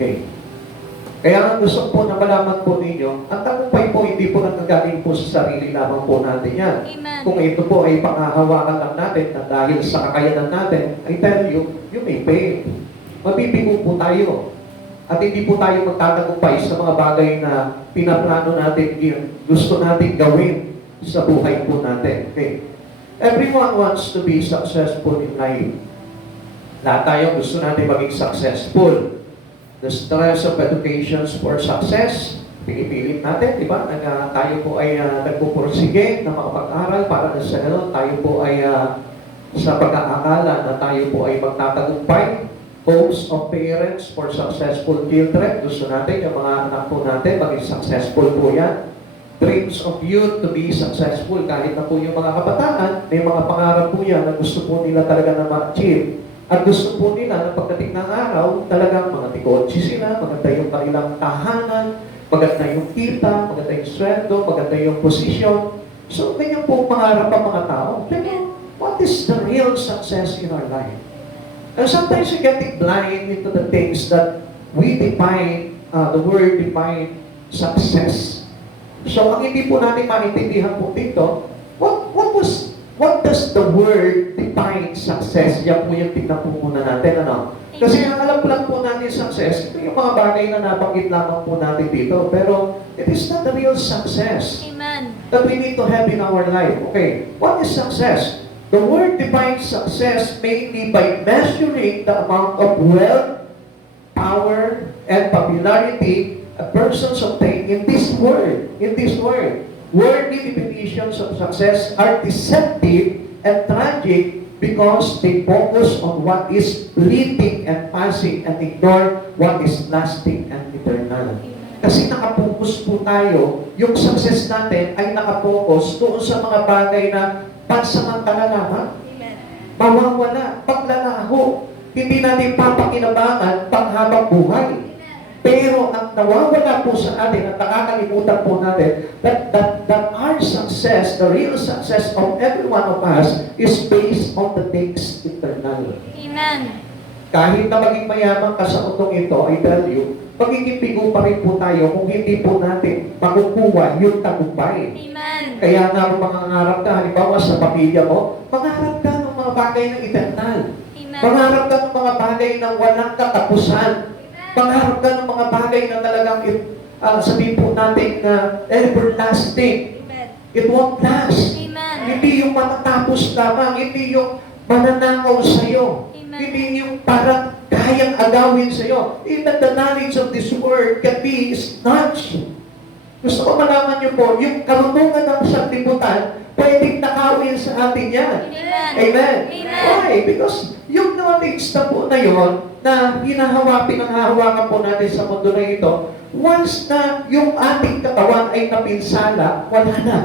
Okay. Kaya gusto po na malaman po ninyo, ang tagumpay po hindi po nanggagaling po sa sarili lamang po natin yan. Amen. Kung ito po ay pangahawakan lang natin na dahil sa kakayanan natin, I tell you, you may fail. Mabibigo po tayo. At hindi po tayo magtatagumpay sa mga bagay na pinaplano natin, gusto natin gawin sa buhay po natin. Okay. Everyone wants to be successful in life. Lahat tayo gusto natin maging successful. The stress of education for success, pinipilit natin, di ba? Tayo po ay nagpupursige na makapag-aral para na sa ganun. Tayo po ay sa pag-aakala na tayo po ay magtatagumpay. Hopes of parents for successful children. Gusto natin, yung mga anak po natin, maging successful po yan. Dreams of youth to be successful. Kahit na po yung mga kabataan, may mga pangarap po yan na gusto po nila talaga na ma-achieve. At gusto po nila na pagdating ng araw, talagang mga tikotsi sila, maganda yung kanilang tahanan, maganda yung kita, maganda yung sweldo, maganda yung posisyon. So, ganyan po pangarap ang mga tao. Pero, what is the real success in our life? And sometimes we get blind into the things that we define, the word define success. So, ang hindi po natin maintindihan po dito, what does the word define success? Yan po yung tignan po muna natin, ano? Kasi ang alam lang po natin success, ito yung mga bagay na nabanggit lamang po natin dito. Pero, it is not the real success Amen. that we need to have in our life. Okay, what is success? The word defines success mainly by measuring the amount of wealth, power, and popularity a person obtain in this world. In this world. Worldly definitions of success are deceptive and tragic because they focus on what is fleeting and passing and ignore what is lasting and eternal. Kasi nakapokus po tayo, yung success natin ay nakapokus doon sa mga bagay na pansamantala lamang. Mawawala, paglalaho. Hindi natin papakinabangan panghabang buhay. Pero ang nawawala po sa atin at nakakalimutan po natin that our success, the real success of every one of us is based on the things eternal. Amen. Kahit na maging mayaman ka sa utong ito, I tell you, magiging bigo pa rin po tayo kung hindi po natin makukuha yung tagumpay. Amen. Kaya nga kung mangangarap ka, halimbawa sa pamilya mo, mangarap ka ng mga bagay na eternal. Amen. Mangarap ka ng mga bagay na walang katapusan. Pangarap ka ng mga bagay na talagang sabihin po natin na everlasting. Amen. It won't last. Amen. Hindi yung matatapos lamang, hindi yung mananakaw sa'yo. Amen. Hindi yung parang kayang agawin sa'yo. Even the knowledge of this word can be snatched. Gusto ko malaman niyo po, yung karunungan ng sanlibutan, pwedeng nakawin sa atin yan. Amen. Amen. Amen. Why? Because yung knowledge na po na yun, na pinanghahawakan po natin sa mundo na ito, once na yung ating katawan ay napinsala, wala na.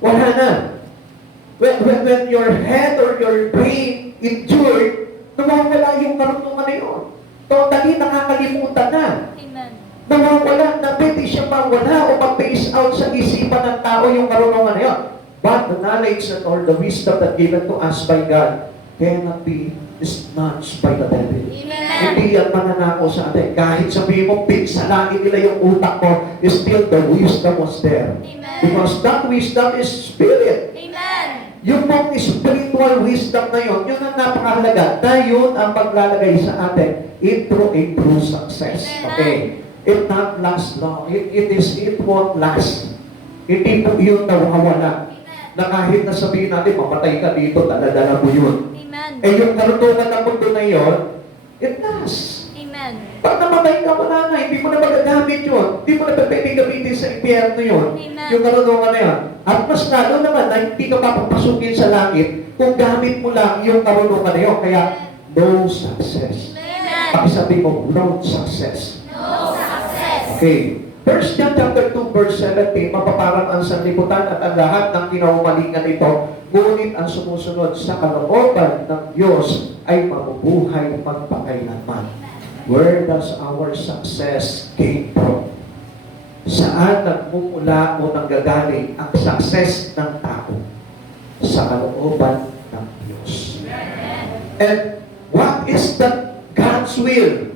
Wala na. When your head or your brain injured, nawawala yung karunungan na yun. Totally nakakalimutan na. Amen. Nawawala na pwede siya mawala o mag-phase out sa isipan ng tao yung karunungan na yun. But the knowledge or the wisdom that given to us by God cannot be snatched by the devil. Amen. Hindi yan mananako sa atin. Kahit sabihin mo, pinsalangin nila yung utak mo, still the wisdom was there. Amen. Because that wisdom is spirit. Amen. Yung pong spiritual wisdom na yun, yun ang napakahalaga. Na yun ang paglalagay sa atin into a true success. Okay? It not last long. It won't last. Hindi po yun nawawala. Na kahit na sabihin natin, mamatay ka dito, dala-dala mo yun. Amen. Eh yung karunungan ng mundo na yun, it lasts. Amen. Pag namatay ka, wala na. Hindi mo na magagamit yun. Hindi mo na pwedeng gamitin sa impyerno yun. Amen. Yung karunungan na yun. At mas lalo naman na hindi ka papapasukin sa langit kung gamit mo lang yung karunungan na yun. Kaya, no success. Amen. Pakisabi mo, no success. No success. Okay. 1 John chapter 2 verse 17, mapaparang ang sanlibutan at ang lahat ng kinaumalingan ito, ngunit ang sumusunod sa kalooban ng Diyos ay mabubuhay magpakailanman. Where does our success came from? Saan nagmumula o nanggagaling ang success ng tao? Sa kalooban ng Diyos. And what is the God's will?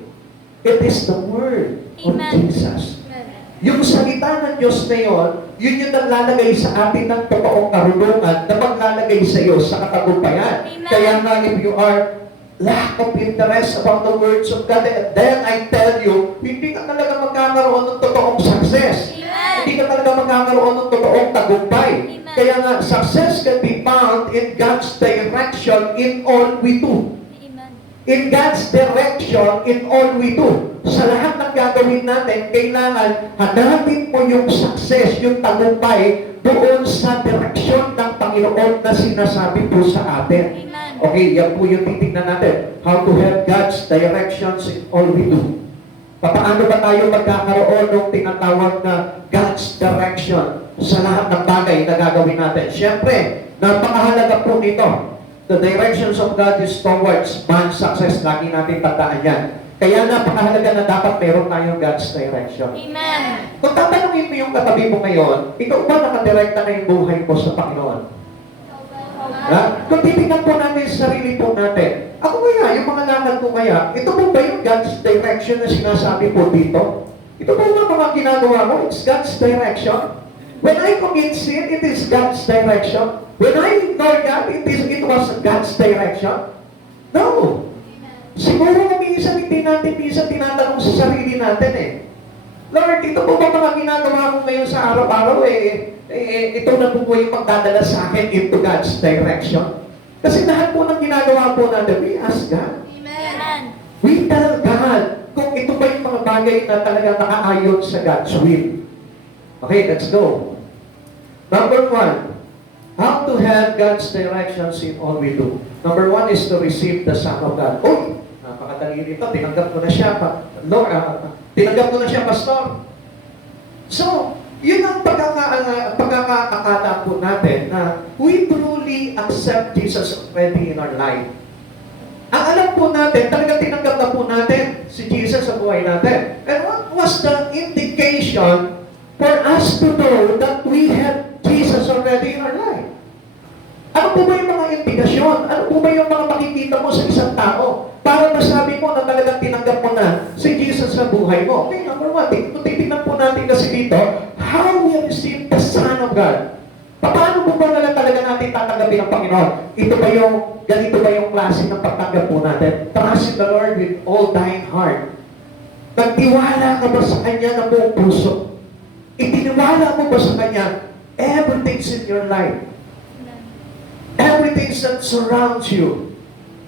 It is the Word of Amen. Jesus. Amen. Yung salita ng Diyos na yun, yun yung naglalagay sa atin ng totoong karunungan na maglalagay sa iyo sa katagumpayan. Amen. Kaya nga, if you are lack of interest about the words of God, then I tell you, hindi ka talaga magkakaroon ng totoong success. Amen. Hindi ka talaga magkakaroon ng totoong tagumpay. Amen. Kaya nga, success can be found in God's direction in all we do. Amen. In God's direction in all we do. Sa lahat ng gagawin natin, kailangan hanapin mo yung success, yung tagumpay doon sa direksyon ng Panginoon na sinasabi po sa atin. Amen. Okay, yan po yung titignan natin. How to have God's directions in all we do. Paano ba tayo magkakaroon ng tinatawag na God's direction sa lahat ng bagay na gagawin natin? Siyempre, napakahalaga po nito. The directions of God is towards man's success. Lagi natin tandaan yan. Kaya napakahalaga na dapat meron tayong God's direction. Amen. Kung tatanungin mo yung katabi mo ngayon, ikaw ba nakadirekta na yung buhay mo sa Panginoon? Ha? Kung titignan po natin sa sarili po natin, ako kaya, yung mga lakad ko kaya, ito po ba yung God's direction na sinasabi po dito? Ito po ba mga ginagawa ko? It's God's direction. When I commit sin, it is God's direction. When I ignore God, it was God's direction. No. Siguro minsan hindi natin tinatanong sa sarili natin eh. Lord, ito po ba mga ginagawa ko ngayon sa araw-araw ito na po yung magdadala sa akin into God's direction? Kasi lahat po ng ginagawa po natin, we ask God. Amen. We tell God kung ito ba yung mga bagay na talaga nakaayon sa God's will. Okay, let's go. Number 1, how to have God's directions in all we do. Number 1 is to receive the Son of God. Uy, napakadali nito. Tinanggap ko na siya. Tinanggap ko na siya, Pastor. So, yun ang pagkakakata po natin na we truly accept Jesus already in our life. Ang alam po natin, talaga tinanggap na po natin si Jesus sa buhay natin. And what was the indication for us to know that we have Jesus already in our life? Ano po ba yung mga indikasyon? Ano po ba yung mga makikita mo sa isang tao? Para masabi mo na talagang tinanggap mo na si Jesus sa buhay mo. Okay, number 1, kung titignan po natin kasi dito, how we receive the Son of God. Paano po ba talaga natin tatanggapin ang Panginoon? Ganito ba yung klase ng pagtanggap po natin? Trust in the Lord with all thine heart. Nagtiwala ka ba sa Kanya ng buong puso? Itiniwala mo ba sa Kanya everything's in your life? Everything that surrounds you.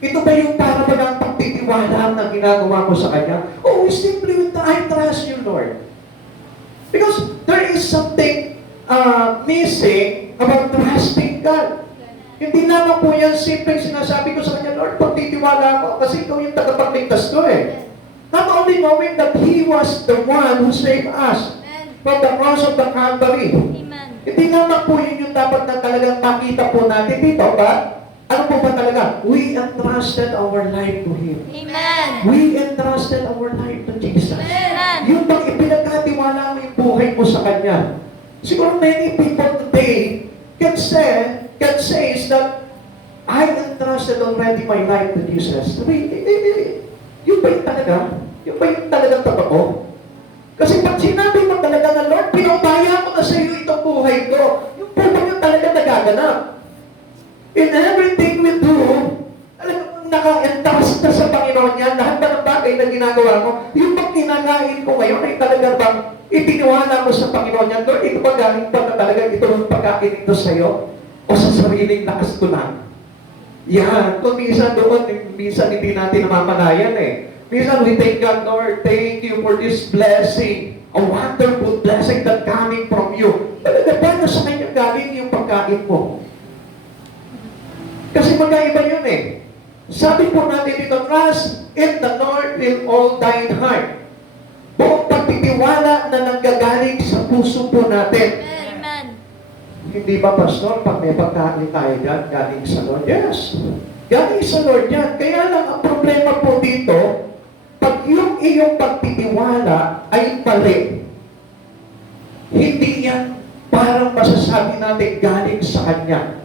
Ito ba yung para ba ng pagtitiwala na ginagawa mo sa Kanya? Oh, simply with I trust you, Lord. Because there is something missing about trusting God. Hindi lamang po yan simple sinasabi ko sa Kanya, Lord, pagtitiwala ko kasi ikaw yung tagapagligtas ko eh. Not only knowing that He was the one who saved us from the cross of the Calvary. Amen. Hindi naman po yun yung dapat na talagang makita po natin dito, ba? Ano po ba talaga? We entrusted our life to Him. Amen. We entrusted our life to Jesus. Amen. Yung bang ipinagkatiwala mo yung buhay mo sa Kanya. Siguro many people today can say is that I entrusted already my life to Jesus. Yun ba yung talaga? Yun ba yung talagang totoo? Kasi pag sinabi mo talaga na, Lord, pinaubaya ko na sa iyo itong buhay ko, yung po ba yung talaga nagaganap? In everything we do, talagang naka-entrust na sa Panginoon yan, lahat ba ng bagay na ginagawa mo, yung pag kinakain ko ngayon ay talagang bang itiniwala mo sa Panginoon yan, Lord, ito ba galing ba na talaga ito ang pagkain ito sa iyo? O sa sariling lakas ko lang? Yan, kung minsan doon, minsan hindi natin namamalayan eh. Minsan we thank God, Lord, thank you for this blessing. A wonderful blessing that coming from you. Talaga ba na sa kanya galing yung pagkain mo? Kasi magkaiba yun eh. Sabi po natin dito, trust in the Lord with all thine heart. Buong pagtitiwala na nanggagaling sa puso po natin. Amen. Hindi ba, Pastor, pag may pagkain tayo dyan, galing sa Lord? Yes. Galing sa Lord yan. Kaya lang ang problema po dito, pag yung iyong pagtitiwala ay mali, hindi yan parang masasabi natin galing sa Kanya.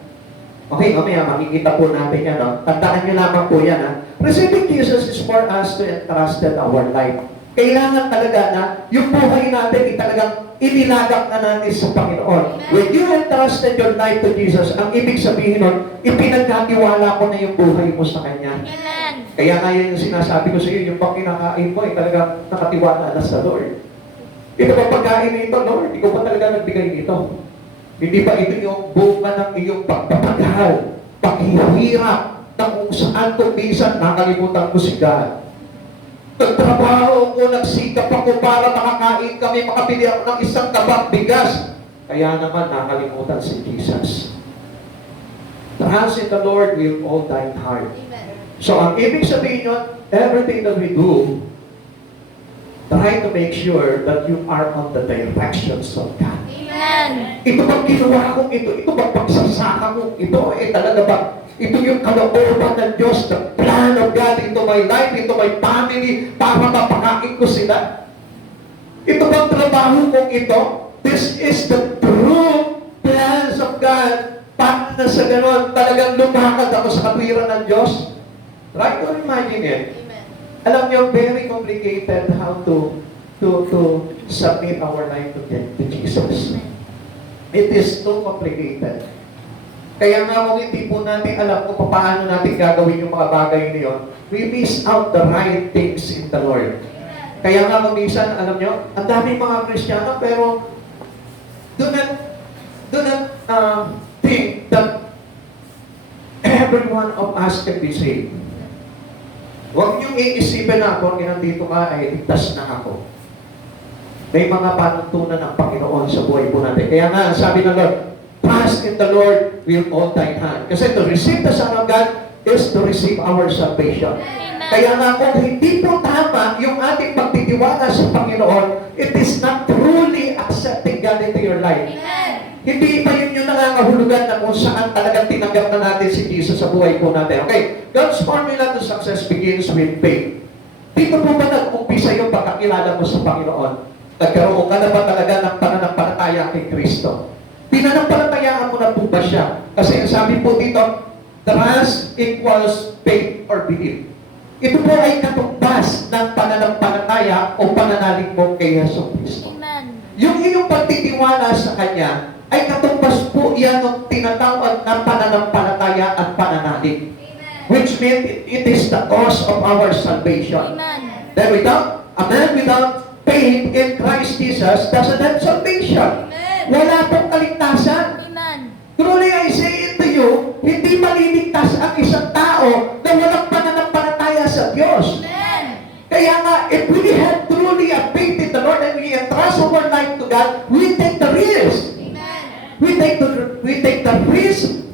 Okay, mamaya makikita po natin yan. No? Tandaan niyo lamang po yan. Ha? Receiving Jesus is for us to entrust our life. Kailangan talaga na yung buhay natin ay talagang inilagak na natin sa Panginoon. When you entrusted your life to Jesus, ang ibig sabihin nun, ipinagkatiwala ko na yung buhay mo sa Kanya. Amen. Kaya nga yun yung sinasabi ko sa iyo, yung pang kinakain mo ay talagang nakatiwala na sa Lord. Ito ba pagkain na ito, Lord? Ikaw ba talaga nagbigay nito? Hindi ba ito yung bunga ng iyong pagpapagahal, paghihirap, na kung saan kung minsan nakalimutan ko si God. Nagtrabaho ko, nagsikap ako para makakain kami, makabili ako ng isang tabak bigas. Kaya naman nakalimutan si Jesus. Trust in the Lord with all thine heart. Amen. So, ang ibig sabihin yun, everything that we do, try to make sure that you are on the directions of God. Amen. Ito bang ginawa kong ito bang pagsasaka kong ito, talaga ba, ito yung kalooban ng Diyos, the plan of God into my life, into my family, para mapakain ko sila? Ito bang trabaho kong ito? This is the true plans of God. Paano na sa ganon, talagang lumakad ako sa katwiran ng Diyos? Try to imagine it. Amen. Alam niyo, very complicated how to submit our life to Jesus. It is so complicated. Kaya nga kung hindi po natin alam kung paano natin gagawin yung mga bagay na yun, we miss out the right things in the Lord. Kaya nga kung minsan, alam niyo, ang daming mga Kristiyano, pero do not think that every one of us can be saved. Huwag niyong iisipin na kung nandito ka ay ligtas na ako. May mga panuntunan ng Panginoon sa buhay po natin. Kaya nga, sabi ng Lord, trust in the Lord with all thine heart. Kasi to receive the Son of God is to receive our salvation. Amen. Kaya nga kung hindi po tama yung ating pagtitiwala sa Panginoon, it is not truly accepting God into your life. Amen. Hindi pa yun yung nangangahulugan na kung saan talagang tinanggap na natin si Jesus sa buhay po natin. Okay, God's formula to success begins with faith. Dito po ba nag-umpisa yung pagkakilala mo sa Panginoon? Nagkaroon ka na ba talaga ng pananampalataya kay Kristo? Pinanampalatayaan mo na po ba siya? Kasi sabi po dito, trust equals faith or belief. Ito po ay katumbas ng pananampalataya o pananalig mo kay Yesu Kristo. Amen. Yung iyong pagtitiwala sa Kanya ay katumbas po yan ng tinatawag na pananampalataya at pananalig. Which means it is the cause of our salvation. Amen. Then a man without faith in Christ Jesus doesn't have salvation. Amen. Wala pong kaligtasan. Amen. Truly I say it to you, hindi maliligtas ang isang tao na walang pananampalataya sa Diyos. Amen. Kaya nga, if we have truly a faith in the Lord and we entrust our life to God, we take the risk. Amen. We take the risk.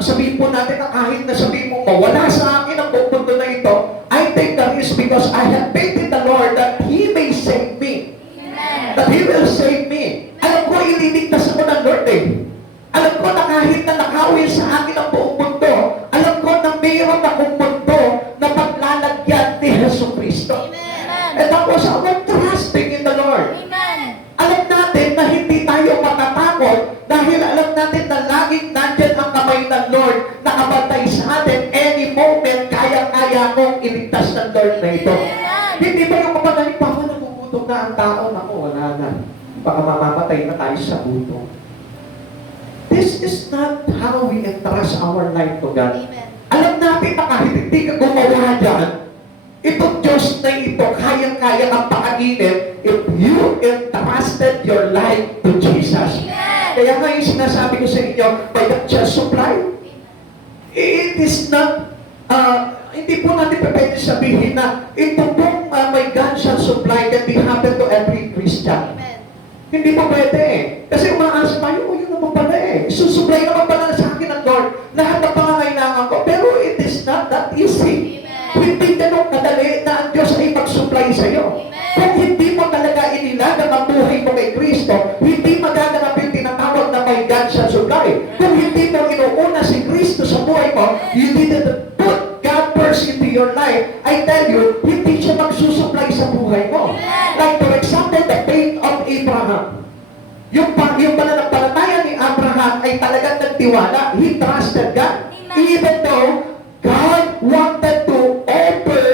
Sabihin po natin na kahit na sabihin mo, mawala sa akin ang buong mundo na ito, I take the risk because I have faith in the Lord that He may save me. Amen. That He will save me. Alam ko, ililigtas ako ng Lord eh. Alam ko na kahit na nakawin sa akin ang buong mundo, alam ko na mayroon akong mundo na paglalagyan ni Yesu Kristo. Amen. And that was our trusting in the Lord. Amen. Alam natin na hindi tayo matatakot dahil alam natin na laging nandyan ang kamay ng Lord nakabantay sa atin any moment, kaya-kaya kong iligtas ng Lord na ito. Amen. Hindi ba yung kapag halimbawa nagugutom na ang tao, naku, wala na. Baka mamamatay na tayo sa gutom. This is not how we entrust our life to God. Amen. Alam natin na kahit hindi ka gumawa dyan, itong Diyos na ito, kayang-kaya ang pakainin if you entrusted your life to Jesus. Amen. Kaya nga yung sinasabi ko sa inyo, by the just supply, it is not, hindi po natin pwede sabihin na ito pong may God shall supply can be happen to every Christian. Amen. Hindi po pwede eh. Kasi umaasa tayo, yun naman pala eh. Susupply naman pala sa akin ng Lord lahat ng pangangailangan ko. Pero it is not that easy. Amen. Hindi ganun kadali na ang Diyos ay mag-supply sa iyo. Amen. Kung hindi mo talaga inilagang ang buhay mo kay Kristo, hindi magaganap yung tinatawag na may God shall supply. Kung hindi mo inuuna si Kristo sa buhay mo, you didn't put God first into your life, I tell you, hindi siya magsusupply sa buhay mo. Amen. Like for example, the faith of Abraham. Yung pananampalataya ni Abraham ay talagang nagtiwala. He trusted God. Amen. Even though God wanted to offer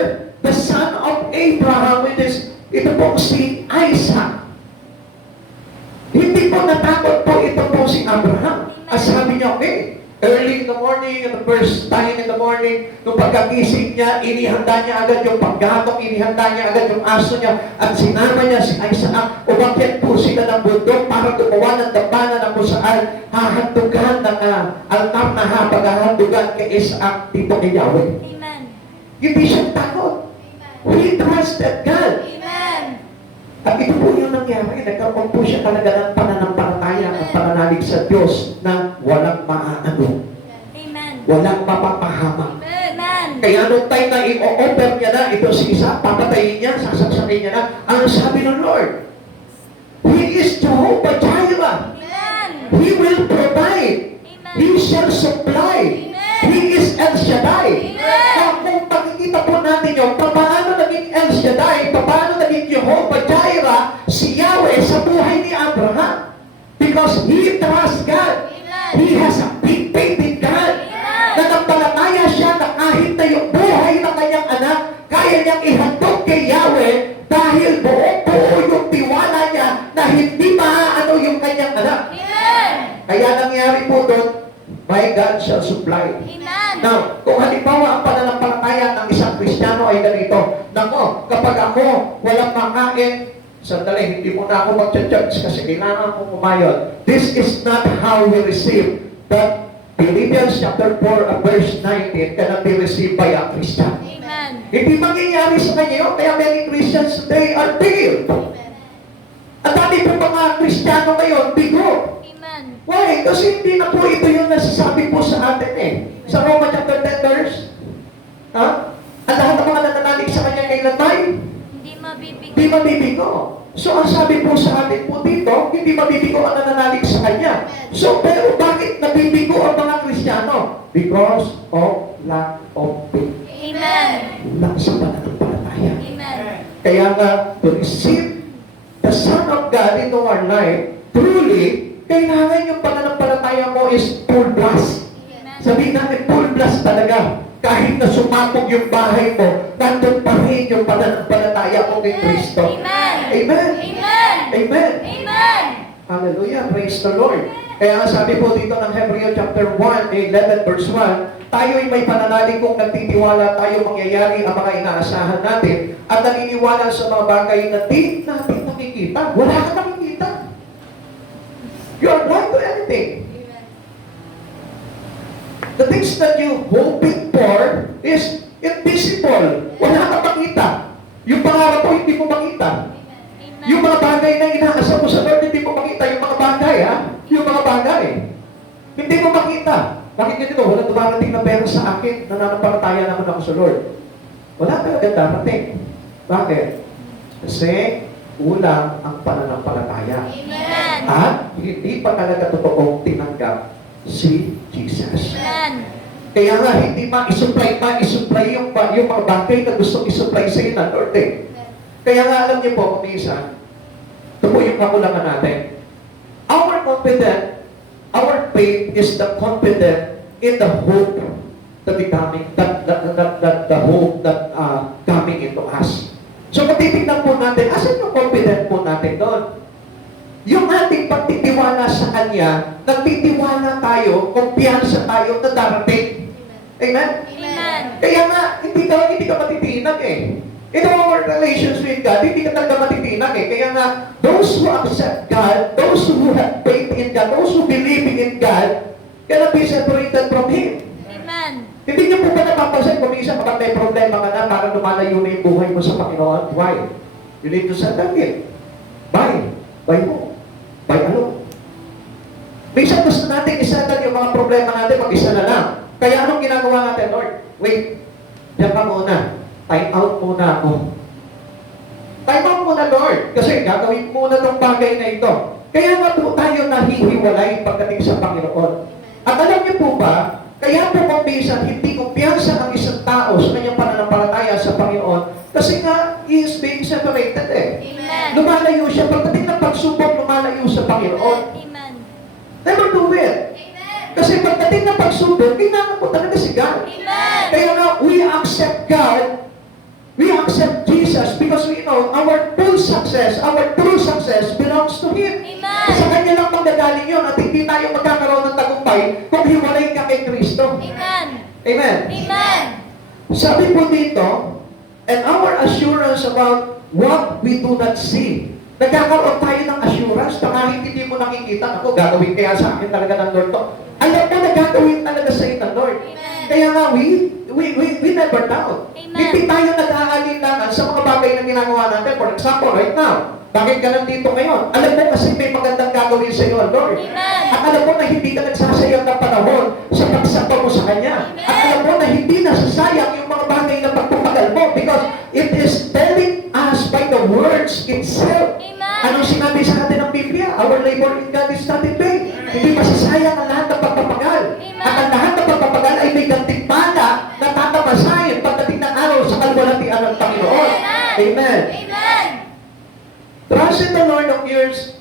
the son of Abraham, which is pong si Isaac. Hindi po natakot po ito po si Abraham. At sabi niya, okay, early in the morning, the first time in the morning, nung pagkagising niya, inihanda niya agad yung paggatok, inihanda niya agad yung aso niya, at sinama niya si Isaac, umakyat po sila ng bundok para gumawa ng dambana na kung saan hahandugan ng altar na paghahandugan kay Isaac dito kay Yahweh. Amen. Hindi siya takot. He trusted God. Amen. At ito po yung nangyari. Nagkaroon po siya talaga ng pananampalataya at pananalig sa Diyos na walang maaano. Amen. Walang mapapahamak. Amen. Kaya nung time na i-offer niya na ito si Isa, papatayin niya, sasaksakin niya na, ang sabi ng Lord, He is Jehovah Jireh. Amen. He will provide. Amen. He shall supply. He is El Shaddai. Kung makikita po natin yun, paano naging El Shaddai, paano naging Jehovah Jireh, si Yahweh sa buhay ni Abraham. Because he trusts God. He has a big faith in God. Nanampalataya siya na kahit na yung buhay ng kanyang anak, kaya niyang ihandog kay Yahweh dahil buo-buo yung tiwala niya na hindi maaano yung kanyang anak. Kaya nangyari po doon, my God shall supply. Amen. Now, kung halimbawa ang pananampalataya ng isang Kristiyano ay ganito, nako, kapag ako walang makain, sandali, hindi mo na ako mag-church kasi kailangan kong kumayod. This is not how we receive. But Philippians chapter 4 verse 19 cannot be received by a Christian. Amen. Hindi mangyayari sa kanya yun, kaya many Christians today are failed. At dati po mga Kristiyano ngayon, bigo. Amen. Why? Kasi hindi na po ito yung nasasabi po sa atin eh. Sa Roma chapter 10 verse, ha? Ang lahat ng mga nananalig sa kanya kailan may? Hindi mabibigyan. Hindi mabibigo. So, ang sabi po sa atin po dito, hindi mabibigo ang nananalig sa kanya. So, pero bakit nabibigo ang mga Kristiyano? Because of lack of faith. Amen. Kulang sa pananampalataya. Amen. Kaya nga, to receive the Son of God into our life, truly, kailangan yung pananampalataya mo is full blast. Amen. Sabihin natin, full blast talaga. Kahit na sumapog yung bahay mo, nandun pa rin yung pananampalataya mo kay Kristo. Amen. Amen. Amen. Amen. Amen. Hallelujah. Praise the Lord. Kaya ang sabi po dito ng Hebreo chapter 1, 11 verse 1, tayo'y may pananalig kung nagtitiwala tayo mangyayari ang mga inaasahan natin at naniniwala sa mga bagay na di natin nakikita. Wala ka nakikita. You are blind to anything. The things that you hoping for is invisible. Wala ka makita. Yung pangarap mo, hindi mo makita. Yung mga bagay na inaasam mo sa Lord, hindi mo makita. Yung mga bagay, ha? Yung mga bagay. Hindi mo makita. Bakit ganito? Wala dumarating na pera sa akin. Nananampalataya naman ako sa Lord. Wala talaga darating. Bakit? Kasi ulang ang pananampalataya. Amen. At hindi pa talaga totoong tinanggap si Jesus. Amen. Kaya nga, hindi ma-isupply yung mga bagay na gustong isupply sa ng Lord eh. Kaya nga, alam niyo po, kumisan, ito po yung kakulangan natin. Our faith is the confident in the hope that the hope that coming into us. So, kung titignan po natin, asan yung confident po natin doon? Yung ating pagtitiwala sa Kanya, nagtitiwala tayo, kumpiyansa tayo na darating. Amen? Amen. Kaya nga, hindi ka matitinag eh. In our relations with God, hindi ka talaga matitinag eh. Kaya nga, those who accept God, those who have faith in God, those who believe in God, cannot be separated from Him. Amen. Hindi niyo po ba napapansin kung minsan kapag may problema ka na para lumalayo na yung buhay mo sa Panginoon? Why? You need to settle it. By mo. By ano? Minsan gusto natin isettle yung mga problema natin mag-isa na lang. Kaya anong ginagawa natin, Lord? Wait, diyan ka muna. Time out muna ako. Time out muna, Lord. Kasi gagawin muna itong bagay na ito. Kaya nga po tayo nahihiwalay pagdating sa Panginoon. At alam niyo po ba, kaya po kung minsan hindi kumpiyansa ang isang tao sa kanyang pananampalataya sa Panginoon kasi nga, he is being separated eh. Amen. Lumalayo siya. Pagdating ng pagsubok, lumalayo sa Panginoon. Amen. Never do it. Kasi pagdating ng pagsubok, kailangan po talaga si God. Amen. Kaya nga, we accept God, we accept Jesus Jesus because we know our full success, our true success belongs to Him. Amen. Sa Kanya lang manggagaling yun at hindi tayo magkakaroon ng tagumpay kung hiwalay ka kay Kristo. Amen. Amen. Amen. Sabi po dito, and our assurance about what we do not see. Nagkakaroon tayo ng assurance na kahit hindi mo nakikita, ako, gagawin kaya sa akin talaga ng Lord to. Alam mo na gagawin talaga sa iyo ng Lord. Amen. Kaya nga, we never doubt. Amen. Hindi tayo nag-aalinlangan sa mga bagay na ginagawa natin. For example, right now, bakit ka nandito ngayon? Alam mo kasi may magandang gagawin sa iyo, Lord. Amen. At alam mo na hindi ka nagsasayang ng panahon sa pagsamba mo sa Kanya. Amen. At alam mo na hindi nasasayang yung mga bagay na pagpapagal mo because it is telling us by the words itself. Amen. Anong sinabi sa atin ng Biblia? Our labor in God is not in vain. Hindi masasayang ang lahat ng pagpapagal. Amen. At ang lahat ng pagpapagal ay may gantimpala na tatamasahin pagdating ng araw sa kalwalhatian ng Panginoon. Amen. Amen. Trust in the Lord occurs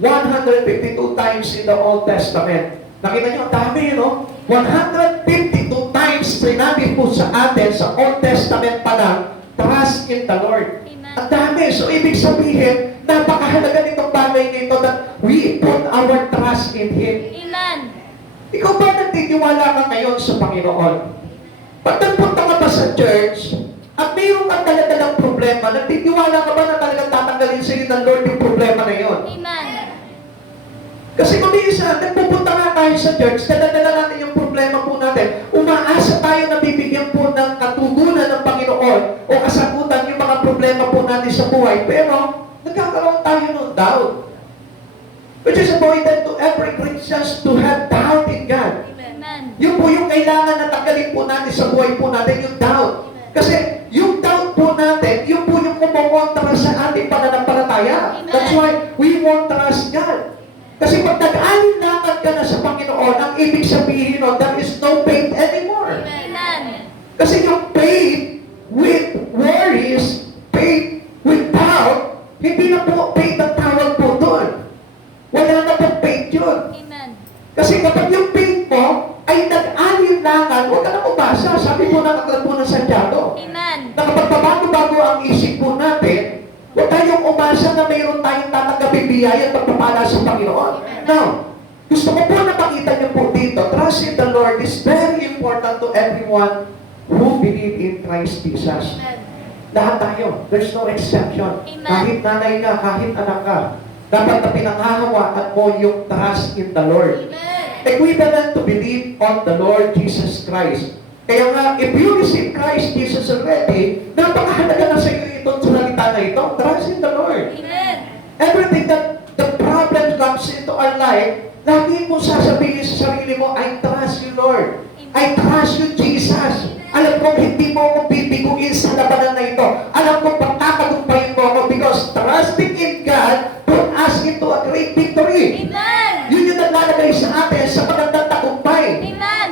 152 times in the Old Testament. Nakita niyo, ang dami yun, no? 152 times sinabi po sa atin sa Old Testament pa lang, trust in the Lord. Amen. Ang dami. So, ibig sabihin, napakahalaga nitong bagay nito that we put our trust in Him. Amen. Ikaw ba nagtitiwala ka ngayon sa Panginoon? Pag nagpunta ka ba sa church, at mayroon kang daladalang problema, nagtitiwala ka ba na talagang tatanggalin sa iyo ng Lord yung problema na yun? Amen. Kasi kung minsan, nagpupunta nga tayo sa church, daladala natin yung problema po natin. Umaasa tayo na bibigyan po ng katugunan ng Panginoon o kasagutan yung mga problema po natin sa buhay. Pero, nagkakaroon tayo ng doubt. Which is avoided to every Christian to have doubt in God. Amen. Yun po yung kailangan na tanggalin po natin sa buhay po natin, yung doubt. Kasi yung doubt po natin, yun po yung kumontra sa ating pananampalataya. Amen. That's why we won't trust God. Kasi pag nag-alinlangan ka na sa Panginoon, ang ibig sabihin nun, there is no faith anymore. Amen. Kasi yung faith with worries, faith with doubt, hindi na po faith ang tawag po doon. Wala na po faith yun. Amen. Kasi kapag yung faith mo ay nag-alinlangan, huwag ka na umasa. Sabi po ng aklat po ng Santiago, Amen. na kapag babago-bago ang isip po natin, huwag tayong umasa na mayroon tayong tatanggaping biyaya at pagpapala sa Panginoon. Now, gusto ko po na makita niyo po dito, trust in the Lord is very important to everyone who believe in Christ Jesus. Lahat tayo. There's no exception. Amen. Kahit nanay ka, kahit anak ka, dapat na pinanghahawakan mo yung trust in the Lord. Equivalent to believe on the Lord Jesus Christ. Kaya nga, if you receive Christ Jesus already, napakahalaga na sa iyo itong salita na ito. Trust in the Lord. Amen. Everything that the problem comes into our life, lagi mo sasabihin sa sarili mo, I trust you, Lord. I trust you, Jesus. Alam kong hindi mo ako bibiguin sa labanan na ito. Alam kong pagkakagumpayin mo ako because trusting in God put us into a great victory. Amen. Yun yung naglalagay sa atin sa magandang tagumpay. Amen.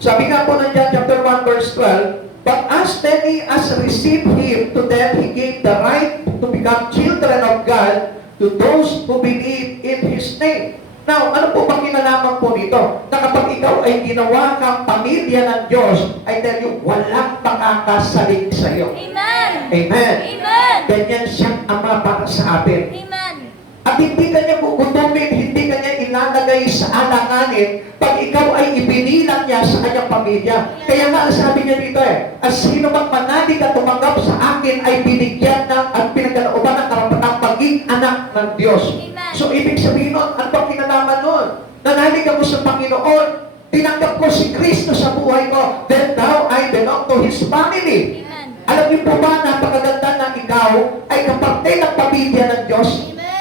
Sabi nga po ng John chapter 1 verse 12, but as many as received Him, to them He gave the right to become children of God, to those who believe in His name. Now, ano po bang kinalaman po nito? Na kapag ikaw ay ginawa kang pamilya ng Diyos, I tell you, walang makakasalig sa iyo. Amen. Amen. Amen. Ganyan siyang Ama para sa atin. Amen. At hindi kanya gugutumin, hindi kanya ilalagay sa alanganin pag ikaw ay ibinilang niya sa kanyang pamilya. Kaya nga, sabi niya dito ang sino mang manalig at tumanggap sa akin ay binigyan ng at pinagkalooban ng karapatang maging anak ng Diyos. Amen. So, ibig sabihin nun, ano bang kinalaman nun? Nanalig ako sa Panginoon, tinanggap ko si Kristo sa buhay ko, then now I belong to His family. Amen. Alam niyo po ba, napakaganda na ikaw ay kapatid ng pamilya ng Diyos?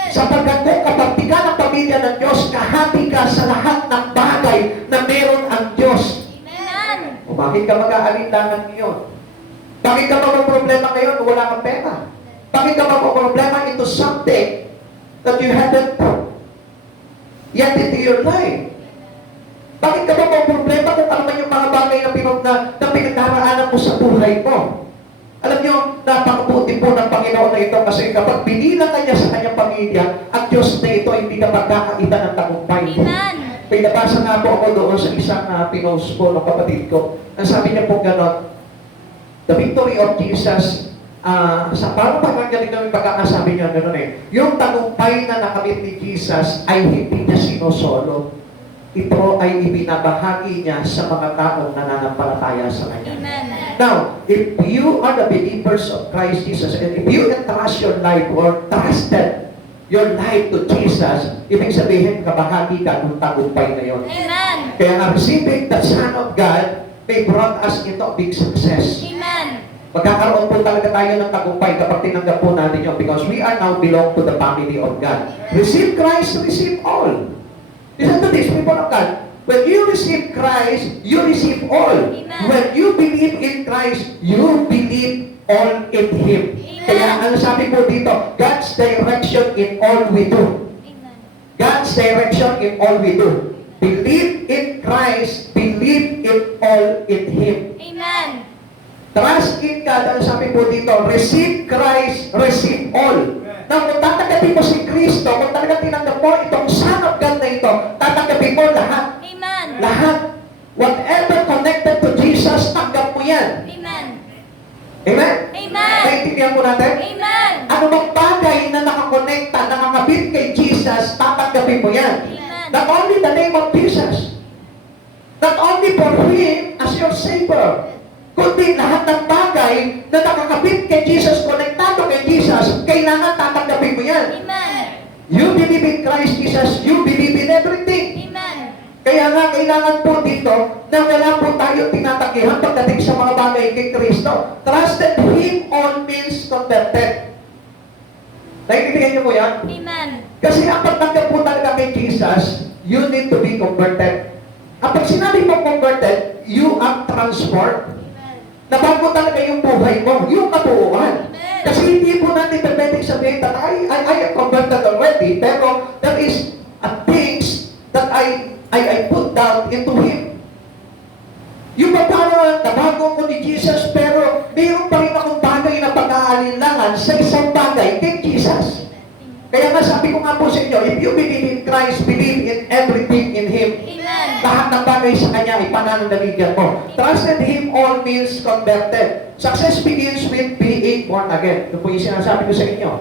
Sapagkat kung kapatid ka ng pamilya ng Diyos, kahati ka sa lahat ng bagay na meron ang Diyos. Amen. O bakit ka mag-aalinlangan ngayon? Bakit ka problema ngayon wala kang pera? Bakit ka problema into something that you haven't yet into your life? Bakit ka problema kung ano man yung mga bagay na pinagdaraanan mo sa buhay mo? Alam niyo, napakabuti po ng Panginoon na ito kasi kapag binilang ka niya sa kanyang pamilya, ang Diyos na ito ay hindi ka magkakaita ng tagumpay. Amen. May nabasa nga po ako doon sa isang pinost po ng kapatid ko. Ang sabi niya po gano'n, the victory of Jesus sa parang galing namin pagkakasabi niya gano'n yung tagumpay na nakamit ni Jesus ay hindi niya sinosolo. Ito ay ibinabahagi niya sa mga taong nananampalataya sa Kanya. Amen. Now, if you are the believers of Christ Jesus, and if you entrust your life or trusted your life to Jesus, ibig sabihin, kabahagi ka ng tagumpay na yun. Amen. Kaya nga, receiving the Son of God, may brought us into a big success. Amen. Magkakaroon po talaga tayo ng tagumpay kapag tinanggap po natin yun because we are now belong to the family of God. Receive Christ, receive all. Listen to this, people of God. When you receive Christ, you receive all. Amen. When you believe in Christ, you believe all in Him. Amen. Kaya ang sabi po dito, God's direction in all we do. Amen. God's direction in all we do. Believe in Christ, believe in all in Him. Amen. Trust in God, ang sabi po dito, receive Christ, receive all. Now, kung tatanggapin mo si Kristo, kung talaga tinanggap mo itong Son of God na ito, tatanggapin mo lahat. Amen. Lahat. Whatever connected to Jesus, tanggap mo yan. Amen. Amen? Amen. Naintindihan mo natin? Amen. Ano bang bagay na nakakonekta, nakakabit kay Jesus, tatanggapin mo yan. Amen. Not only the name of Jesus, not only for Him as your Savior, kundi lahat ng bagay na nakakabit kay Jesus, konektado kay Jesus, kailangan tatanggapin mo yan. Amen. You believe in Christ Jesus, you believe in everything. Amen. Kaya nga, kailangan po dito na wala po tayo tinatagihan pagdating sa mga bagay kay Kristo. Trusted Him all means converted. Naintindihan niyo po yan? Amen. Kasi ang pagtanggap po talaga kay Jesus, you need to be converted. At pag sinabi mo converted, you are transformed. Nabago talaga yung buhay mo, yung kabuuan. Amen. Kasi hindi po natin pwedeng sabihin that I am converted already, pero there is things that I put down into Him. Yung parang nabago ko ni Jesus, pero mayroon pa rin akong bagay na pag-aalinlangan sa isang bagay kay Jesus. Kaya nga sabi ko nga po sa inyo, if you believe in Christ, believe in everything in Him. Amen. Lahat ng bagay sa Kanya ay pananaligan mo. Trusted Him all means converted. Success begins with being born again. Ito po yung sinasabi ko sa inyo.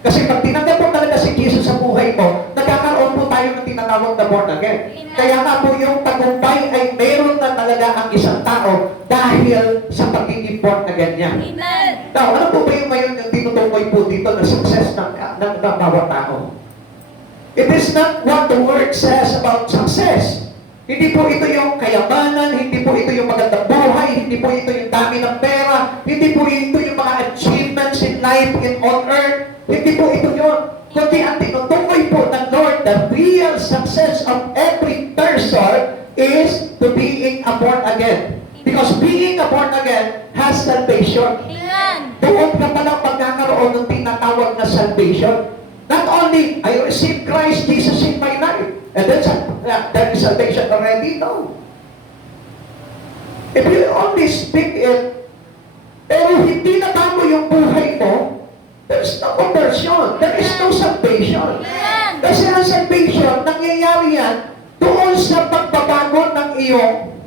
Kasi pag tinanggap mo talaga si Jesus sa buhay mo, nagkakaroon po tayo ng tinatawag na born again. Amen. Kaya nga po yung tagumpay ay meron na talaga ang isang tao dahil sa pagiging born again niya. Amen. Now, ano po ba yung ngayon yung tinutukoy po dito na success ng bawat tao? It is not what the word says about success. Hindi po ito yung kayamanan, hindi po ito yung magandang buhay, hindi po ito yung dami ng pera, hindi po ito yung mga achievements in life in on earth, hindi po ito yun. Kundi ang tinutukoy po ng Lord, the real success of every person is to being a born again. Because being a born again has salvation. Amen. Doon ka palang magkakaroon ng tinatawag na salvation. Not only, I receive Christ Jesus in my life, and then there is salvation already? No. If you only speak it, pero hindi na bago yung buhay mo, there is no conversion, there is no salvation. Amen. Kasi ang salvation, nangyayari yan doon sa pagbabago ng iyong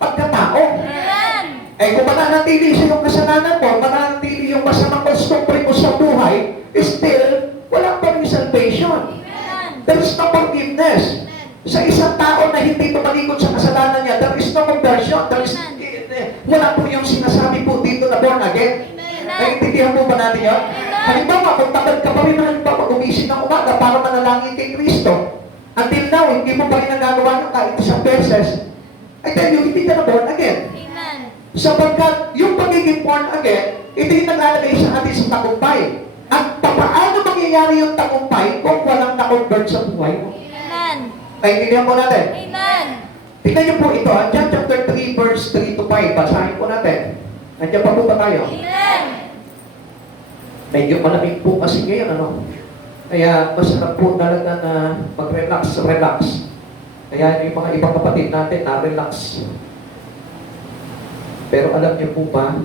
pagkatao. Amen. Eh kung mananatili sa iyong kasalanan mo, mananatili yung masamang kostumbre mo sa buhay, still, wala pa rin salvation. Amen. There is no forgiveness. Sa isang tao na hindi tumalikod sa kasalanan niya, there is no conversion. There is, wala po yung sinasabi po dito na born again. Naiintindihan po ba natin yun? Halimbawa, kung tamad ka pa rin na halimbawa, gumising ng umaga para manalangin kay Kristo, until now, hindi mo pa rin nagagawa ng kahit isang beses, I tell you, hindi ka na born again. Amen. Sapagkat yung pagiging born again, ito yung naglalagay sa atin sa tagumpay. At paano mangyayari yung tagumpay kung walang na-convert sa buhay mo? Amen. Naintindihan po natin. Amen. Tingnan niyo po ito, John chapter 3, verse 3 to 5. Basahin po natin. Nandiyan pa po ba tayo? Amen. Medyo malamig po kasi ngayon, ano? Kaya masarap po talaga na mag-relax. Kaya yung mga ibang kapatid natin na-relax. Pero alam niyo po ba,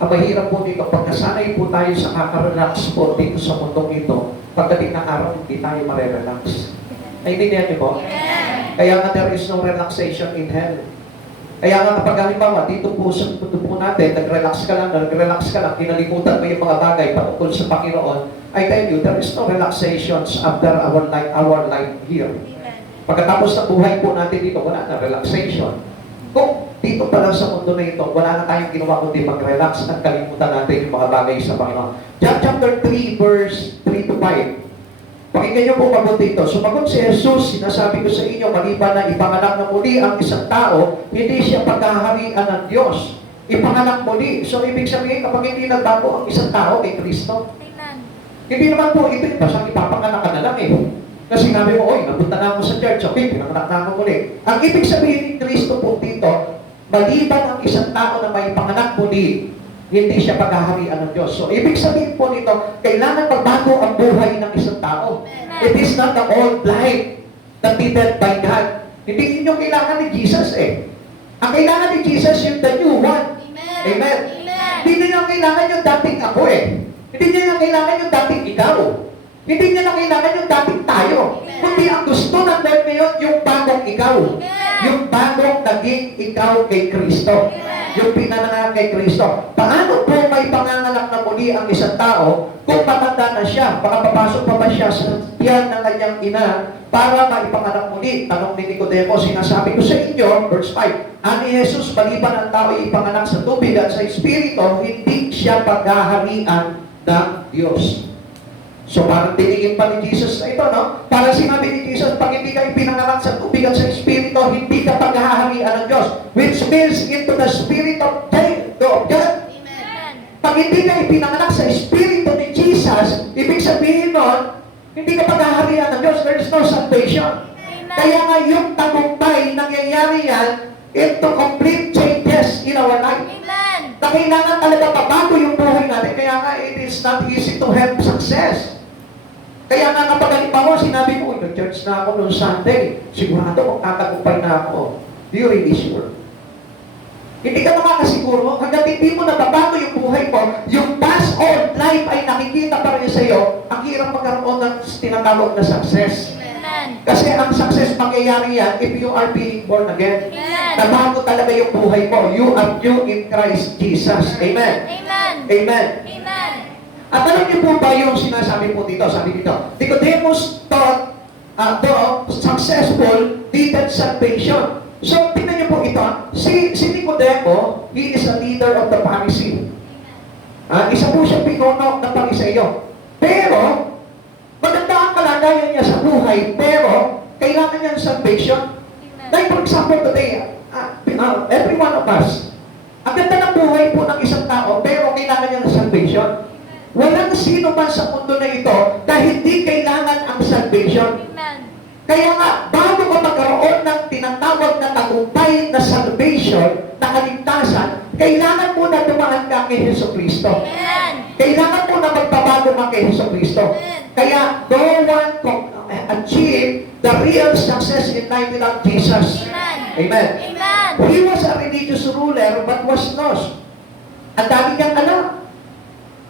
ang mahirap po dito, pagkasanay po tayo sa kaka-relax po dito sa mundong ito, pagdating ng araw, hindi tayo marerelax. Naintindihan niyo po? Amen. Kaya nga there is no relaxation in hell. Kaya nga kapag halimbawa, dito po sa puto po natin, nag-relax ka lang, kinalimutan mo yung mga bagay patungkol sa Panginoon, I tell you, there is no relaxations after our life here. Amen. Pagkatapos ng buhay po natin dito, wala na relaxation. Kung dito pa lang sa mundo na ito, wala na tayong ginawa kundi mag-relax at kalimutan natin yung mga bagay sa Panginoon. John chapter 3, verse 3 to 5. Pakinggan niyo po mabuti ito. Sumagot si Jesus, sinasabi ko sa inyo, maliban na ipanganak na muli ang isang tao, hindi siya pagkaharian ng Diyos. Ipanganak muli. So, ibig sabihin, kapag hindi nagbago ang isang tao kay Kristo, Amen. hindi naman po ito, basta ipapanganak ka na lang eh. Kasi sinabi mo, oy, napunta na ako sa church, okay, pinanganak na ako muli. Ang ibig sabihin ni Kristo po dito, maliban ang isang tao na may panganak muli, hindi siya paghaharian ng Diyos. So, ibig sabihin po nito, kailangan magbago ang buhay ng isang tao. It is not the old life that needed by God. Hindi ninyo kailangan ni Jesus eh. Ang kailangan ni Jesus yung the new one. Amen. Amen. Amen. Hindi niya kailangan yung dating ako eh. Hindi niya kailangan yung dating ikaw. Hindi niya na kailangan yung dating tayo. Amen. Kundi ang gusto ng Lord ngayon, yung bagong ikaw. Amen. Yung bagong naging ikaw kay Kristo. Amen. Yung pinanganak kay Kristo. Paano po may panganganak na muli ang isang tao kung matanda na siya? Baka papasok pa ba siya sa tiyan ng kanyang ina para maipanganak muli? Tanong ni Nicodemo, sinasabi ko sa inyo, verse 5, ani Jesus, maliban ang tao ipanganak sa tubig at sa Espiritu, hindi siya paghaharian ng Diyos. So parang tinigin pa ni Jesus na ito, no? Parang sinabi ni Jesus, pag hindi ka ipinanganak sa tubig at sa Espiritu, hindi ka paghaharian ng Diyos. Which means into the Spirit of God. Amen. Pag hindi ka ipinanganak sa Espiritu ni Jesus, ibig sabihin nun, hindi ka paghaharian ng Diyos. There is no salvation. Amen. Kaya nga yung tagumpay, nangyayari yan into complete changes in our life. Amen. Na kailangan talaga pabago yung buhay natin. Kaya nga, it is not easy to have success. Kaya nga kapag halimbawa, sinabi ko, nag-church na ako noong Sunday, sigurado magtatagumpay na ako. Do you really sure? Hindi ka makakasiguro, hanggang hindi mo nababago yung buhay mo, yung past old life ay nakikita pa rin sa iyo, ang hirap magkaroon ng tinatawag na success. Amen. Kasi ang success mangyayari yan if you are being born again. Amen. Nabago talaga yung buhay mo. You are new in Christ Jesus. Amen. Amen. Amen. Amen. At alam niyo po ba yung sinasabi po dito? Sabi dito, Nicodemus thought the successful needed salvation. So, tingnan niyo po ito. Si Nicodemo, he is a leader of the Pharisee. Isa po siya pinono ng Pariseyo. Pero, maganda ang kalagayan niya sa buhay, pero kailangan niya ng salvation. Like for example today, every one of us, ang ganda ng buhay po ng isang tao, pero kailangan niya ng salvation. Walang sino man sa mundo na ito na hindi kailangan ang salvation. Amen. Kaya nga, bago ka magkaroon ng tinatawag na tagumpay na salvation, na kaligtasan, kailangan mo na dumaan ka kay Hesus Kristo. Amen. Kailangan mo na magbabago ka kay Hesus Kristo. Amen. Kaya, no one can achieve the real success in life without Jesus. Amen. Amen. Amen. He was a religious ruler but was lost. Ang dami niyang alam.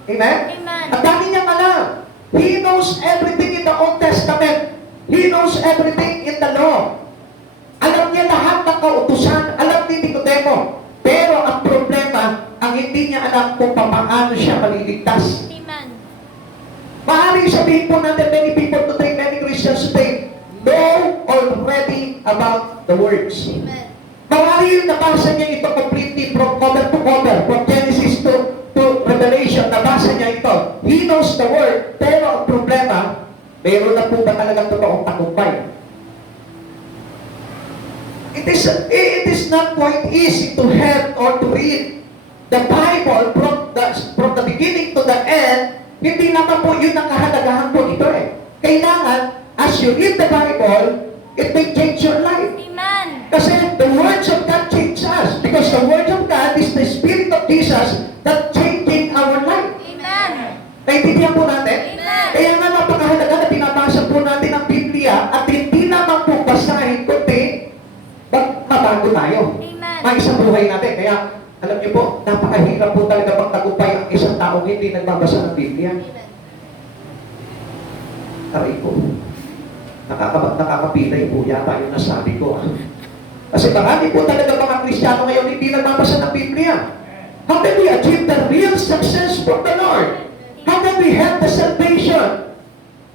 Amen? Amen. Ang dami niyang alam. He knows everything in the Old Testament. He knows everything in the law. Alam niya lahat ng kautusan. Alam ni Nicodemo. Pero ang problema, ang hindi niya alam kung paano siya maliligtas. Amen. Maaaring sabihin po natin, many people today, many Christians today, know already about the words. Amen. Maaaring nabasa niya ito completely from cover to cover, from Genesis to Revelation, nabasa niya ito. He knows the word, pero ang problema, mayroon na po ba talagang totoong tagumpay? It is not quite easy to have or to read the Bible from the beginning to the end. Hindi naman po yun ang kahalagahan po ito eh. Kailangan, as you read the Bible, it may change your life. Amen. Kasi the words of God change us. Because the words of God is the Spirit of Jesus that changing our life. Amen. Naintindihan po natin? Amen. Kaya nga napakahalaga na binabasa po natin ang Biblia at hindi naman po basahin kundi mabago tayo. Amen. Maisang buhay natin. Kaya alam niyo po, napakahirap po talaga magtagumpay ang isang taong hindi nagbabasa ng Biblia. Amen. Aray ko. Nakakapilay po yata yung nasabi ko. Kasi marami po talaga mga Kristiyano ngayon hindi nagbabasa ng Biblia. How can we achieve the real success from the Lord? How can we have the salvation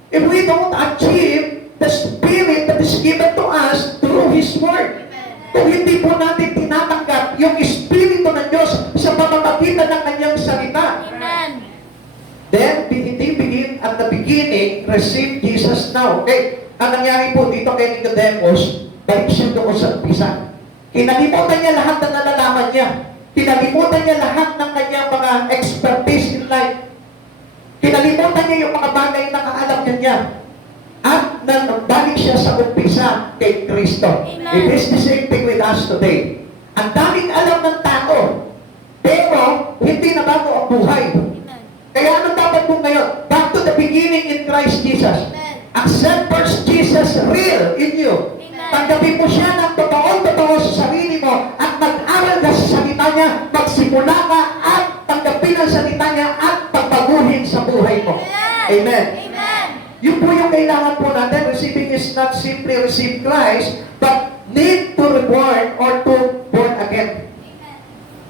if we don't achieve the Spirit that is given to us through His Word? Kung hindi po natin tinatanggap yung Espiritu ng Diyos sa pamamagitan ng Kanyang salita, Amen. then hindi begin at the beginning, receive Jesus now. Okay? Ang nangyari po dito kay Nicodemus, balik siya doon sa umpisa. Kinalimutan niya lahat ng nalalaman niya. Kinalimutan niya lahat ng kanyang mga expertise in life. Kinalimutan niya yung mga bagay na kaalam niya. At balik siya sa umpisa kay Kristo. Amen. It is the same thing with us today. Ang daming alam ng tao, pero hindi na bago ang buhay. Amen. Kaya ano dapat po ngayon? Back to the beginning in Christ Jesus. Amen. Accept first Jesus real in you. Amen. Tanggapin mo siya ng totoo sa sarili mo at mag-aral ka sa salita niya, magsimula ka at tanggapin ang salita niya at pagbaguhin sa buhay mo. Amen. Amen. Yun po yung kailangan po natin. Receiving is not simply receive Christ, but need to reborn or to born again.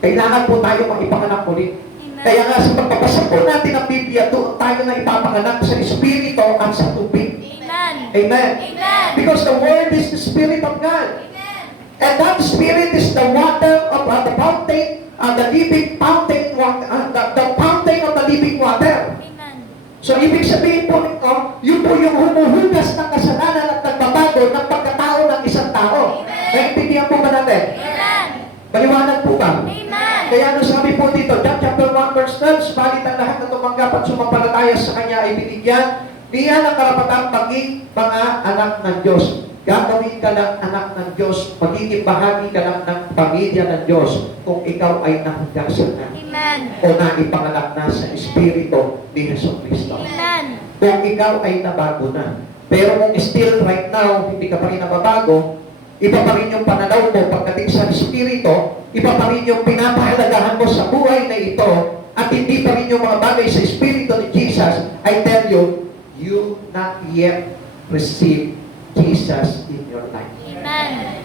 Kailangan po tayo maipanganak ulit. Kaya nga sa pagbabasa po natin ng Biblia, doon tayo na ipapanganak sa Espiritu at sa tubig. Amen. Amen. Amen. Because the Word is the Spirit of God. Amen. And that Spirit is the water of the fountain, the living fountain, the fountain of the living water. Amen. So, ibig sabihin po nito, yun po yung humuhugas ng kasalanan at nagbabago ng pagkatao ng isang tao. Naintindihan po ba natin? Amen. Maliwanag po ba? Amen. Kaya ano sabi po dito, John chapter 1 verse 12, subalit ang lahat na tumanggap at sumampalataya sa Kanya ay binigyan niya ng karapatang maging mga anak ng Diyos. Gagawin ka ng anak ng Diyos, magiging bahagi ka lang ng pamilya ng Diyos kung ikaw ay nahugasan na Amen. o naipanganak na sa Espiritu ni Jesucristo. Amen. Kung ikaw ay nabago na. Pero kung still right now, hindi ka pa rin nababago, iba pa rin yung pananaw mo pagdating sa Espiritu, iba pa rin yung pinapahalagahan mo sa buhay na ito, at hindi pa rin yung mga bagay sa Espiritu ni Jesus, I tell you, you not yet receive Jesus in your life. Amen.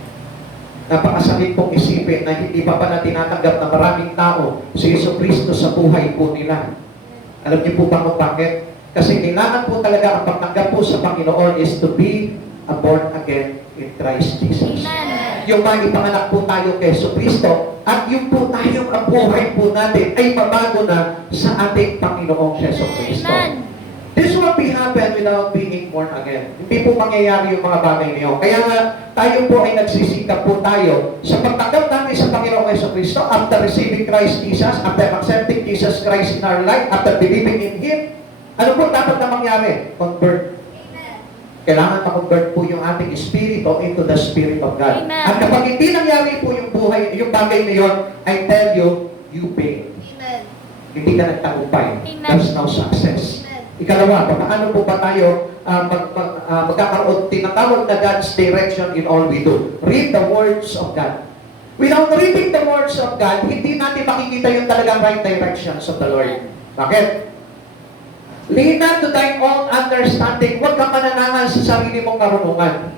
Napakasakit pong isipin na hindi pa na tinatanggap ng maraming tao si Jesucristo sa buhay po nila. Alam niyo po ba kung bakit? Kasi kailangan po talaga ang pagtanggap po sa Panginoon is to be a born again in Christ Jesus. Amen. Yung maipanganak po tayo kay Jesucristo at yung po tayong ang buhay po natin ay mabago na sa ating Panginoong Jesucristo. Amen. This will be happen without being born again. Hindi po mangyayari yung mga bagay niyo. Kaya nga, tayo po ay nagsisikap po tayo sa pagtanggap natin sa Panginoong Jesucristo after receiving Christ Jesus, after accepting Jesus Christ in our life, after believing in Him. Ano po dapat na mangyari? Convert. Kailangan ma-convert po yung ating espiritu into the Spirit of God. Amen. At kapag hindi nangyari po yung buhay, yung bagay na yun, I tell you, you fail. Amen. Hindi ka nagtagumpay. Amen. There's no success. Ikalawa, paano po ba tayo magkakaroon, tinatawag na God's direction in all we do? Read the words of God. Without reading the words of God, hindi natin makikita yung talagang right directions of the Lord. Bakit? Lean not to thine own understanding. Huwag kang mananangan sa sarili mong karunungan.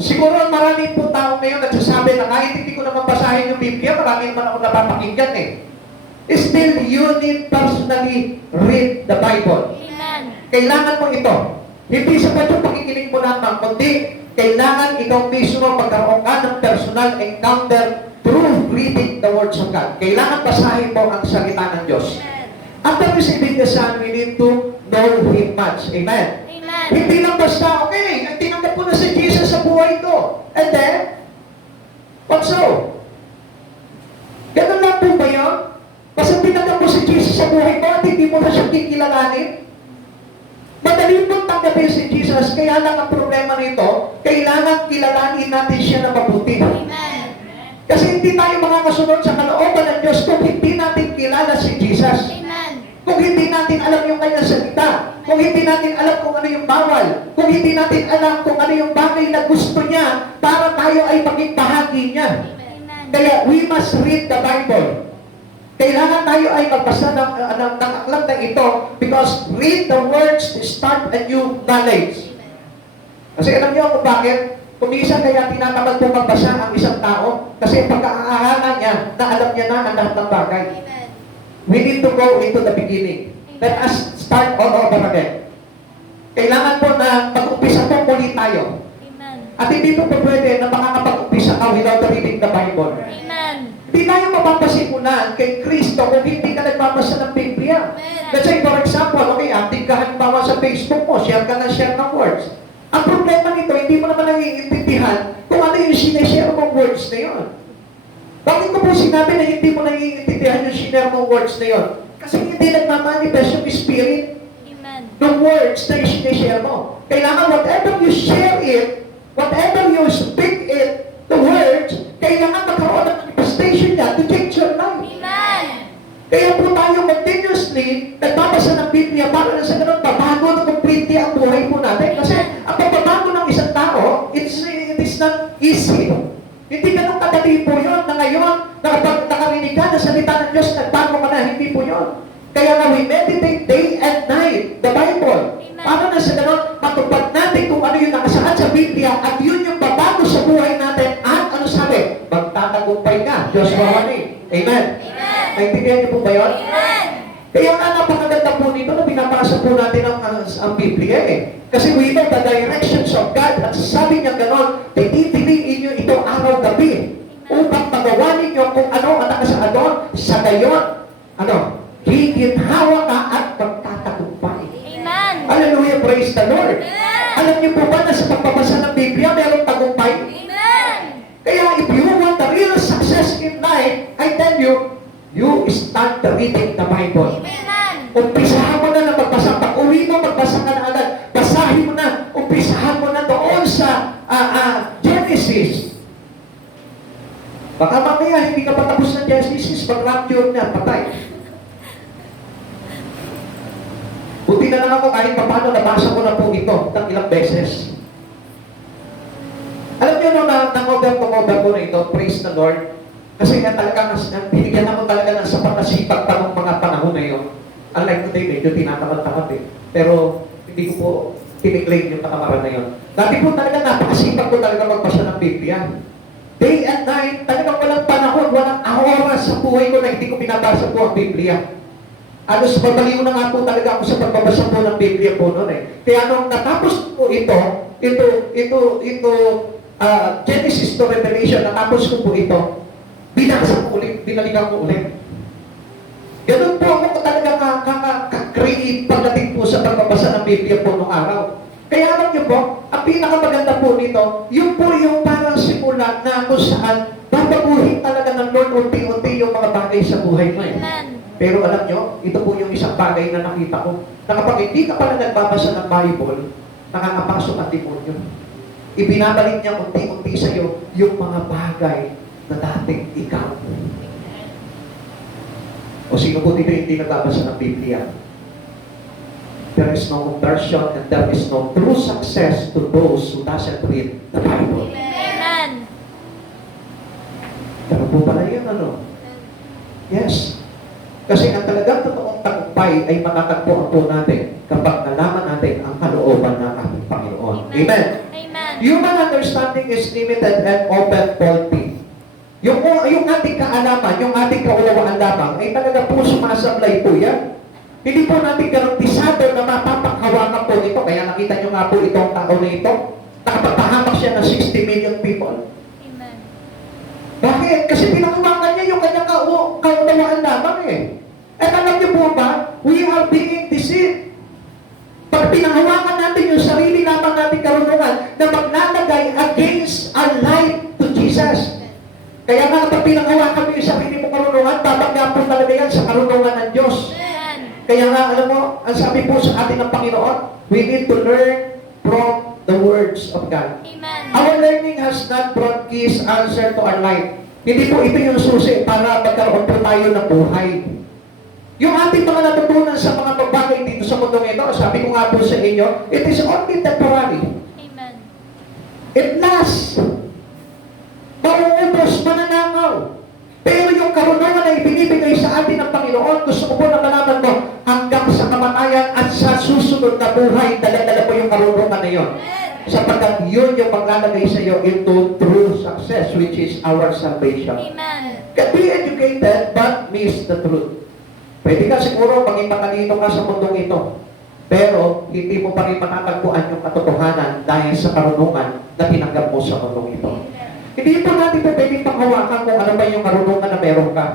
Siguro marami po tao ngayon nagsasabi na kahit hindi ko naman basahin yung Biblia, marami naman ako napapakinggan eh. Still, you need personally read the Bible. Amen. Kailangan mo ito. Hindi sapat yung pakikinig mo lamang, kundi kailangan ikaw mismo magkaroon ka ng personal encounter through reading the words of God. Kailangan basahin mo ang salita ng Diyos. After receiving the Son, we need to know Him much. Amen? Amen. Hindi lang basta, okay, tinanggap ko na si Jesus sa buhay ko. And then, what so? Ganun lang po ba yun? Basta tinanggap mo si Jesus sa buhay mo at hindi mo na siya kikilalanin? Madali pong tanggapin si Jesus, kaya lang ang problema nito, kailangan kilalanin natin siya na mabuti. Amen. Kasi hindi tayo makakasunod sa kalooban ng Diyos kung hindi natin kilala si Jesus. Amen. Kung hindi natin alam yung kanyang salita, kung hindi natin alam kung ano yung bawal, kung hindi natin alam kung ano yung bagay na gusto niya para tayo ay maging bahagi niya. Amen. Kaya we must read the Bible. Kailangan tayo ay magbasa ng aklat na ito because read the words to start a new knowledge. Kasi alam niyo kung bakit? Kung minsan kaya tinatamad po magbasa ang isang tao kasi pagkaaaralan niya na alam niya na ang lahat ng bagay. Amen. We need to go into the beginning. Let us start all over again. Kailangan po na mag-umpisa po muli tayo. Amen. At hindi po po pwede na makakapag-umpisa ka without reading the Bible. Amen. Hindi tayo mapapasimulan kay Kristo kung hindi ka nagbabasa ng Biblia. Amen. Let's say, for example, okay, active ka halimbawa sa Facebook mo, share ka ng words. Ang problema nito, hindi mo naman naiintindihan kung ano yung sineshare mong words na yun. Bakit ko po sinabi na hindi mo naiintindihan yung sineshare mong words na yun? Kasi hindi nagmamanifest yung spirit Amen. ng words na sineshare mo. Kailangan whatever you share it, whatever you speak it, the words, kailangan magkaroon ng manifestation niya to change your life. Amen. Kaya po tayo continuously nagbabasa ng Biblia para na sa ganun, babago na completely ang buhay po natin. Kasi ang pagbabago ng isang tao, it is not easy. Hindi ganun kadali po yun na ngayon, nakapag nakarinig ka na salita ng Diyos, nagbago ka na, hindi po yun. Kaya nga we meditate day and night, the Bible. Para na sa ganun, matupad natin kung ano yung nakasaad sa Biblia at yun yung babago sa buhay natin. At ano sabi? Magtatagumpay ka. Joshua 1:8. Amen. Naintindihan niyo po ba yun? Amen. Kaya nga napakaganda po nito na binabasa po natin ang Biblia eh. Kasi we know the directions of God at sabi niya gano'n, titipiliin niyo ito araw-gabi upang magawa ninyo kung ano ang nakasaad doon sa gayon. Ano? Giginhawa ka at magtatagumpay. Amen. Hallelujah, praise the Lord. Amen. Alam niyo po ba na sa pagbabasa ng Biblia mayroong tagumpay? Amen. Kaya if you want the real success in life, I tell you, you start reading the Bible. Amen. Umpisahan mo na magbasa. Pag uwi mo, magbasa ka na agad. Basahin mo na. Umpisahan mo na doon sa Genesis. Baka mamaya hindi ka pa tapos ng Genesis, mag-rapture na, patay. Buti na lang ako kahit paano nabasa ko na po ito ng ilang beses. Alam niyo no, na-cover ko na ito, praise the Lord. Kasi nga talaga, binigyan ako talaga ng sapat na sipag pa ng mga panahon na yun. Unlike today, medyo tinatamad-tamad eh. Pero hindi ko po tiniklaim yung katamaran na yun. Dati po talaga napakasipag ko talaga magbasa ng Biblia. Day and night, talagang walang panahon, walang oras sa buhay ko na hindi ko binabasa po ang Biblia. Alos babaliw na nga po talaga ako sa pagbabasa po ng Biblia po noon eh. Kaya nung natapos po Genesis to Revelation, natapos ko po ito, binasa ko ulit, binalikan ko ulit. Ganun po ako talaga ka-create pagdating po sa pagbabasa ng Biblia po noong araw. Kaya alam niyo po, ang pinakamaganda po nito, yun po yung parang simula na kung saan babaguhin talaga ng Lord unti-unti yung mga bagay sa buhay mo eh. Amen. Pero alam nyo, ito po yung isang bagay na nakita ko, na kapag hindi ka pala nagbabasa ng Bible, nakakapasok ang demonyo. Ibinabalik niya unti-unti sa iyo yung mga bagay na dating ikaw. O sino po dito hindi nagbabasa ng Biblia? There is no conversion and there is no true success to those who doesn't read the Bible. Amen. Pero po pala yun, ano? Yes. Kasi ang talagang totoong tagumpay ay matatagpuan po natin kapag nalaman natin ang kalooban ng ating Panginoon. Amen. Amen. Human understanding is limited and often faulty. Yung ating kaalaman, yung ating kaunawaan lamang, ay talaga po sumasablay po yan. Hindi po natin garantisado na mapapanghawakan po ito. Kaya nakita nyo nga po itong tao na ito. Nakapagpahamak siya ng 60 million people. Amen. Bakit? Kasi pinangawakan niya yung kanyang kaunawaan lamang eh. At alam niyo po ba, we are being deceived. Pag pinangawakan natin yung sarili lamang natin karunungan na maglalagay against our life to Jesus. Kaya nga kapag pinangawakan mo yung sarili mo karunungan, babagyan po talaga yan sa karunungan ng Diyos. Amen. Kaya nga, alam mo, ang sabi po sa atin ng Panginoon, we need to learn from the words of God. Amen. Our learning has not brought His answer to our life. Hindi po ito yung susi para magkaroon po tayo ng buhay. Yung ating mga natutunan sa mga pagbagay dito sa mundong ito, sabi ko nga po sa inyo, it is only temporary. Amen. It lasts. Mauubos, mananakaw. Pero yung karunungan na ibinibigay sa atin ng Panginoon, gusto ko po na malaman mo, hanggang sa kamatayan at sa susunod na buhay, dala-dala po yung karunungan na yun. Amen. Sapagkat yun yung maglalagay sa iyo into true success, which is our salvation. Amen. Can be educated, but miss the truth. Pwede ka siguro maging matalino ka sa mundong ito, pero hindi mo pa rin matatagpuan yung katotohanan dahil sa karunungan na tinanggap mo sa mundong ito. Hindi po natin pwedeng panghawakan kung ano ba yung karunungan na meron ka.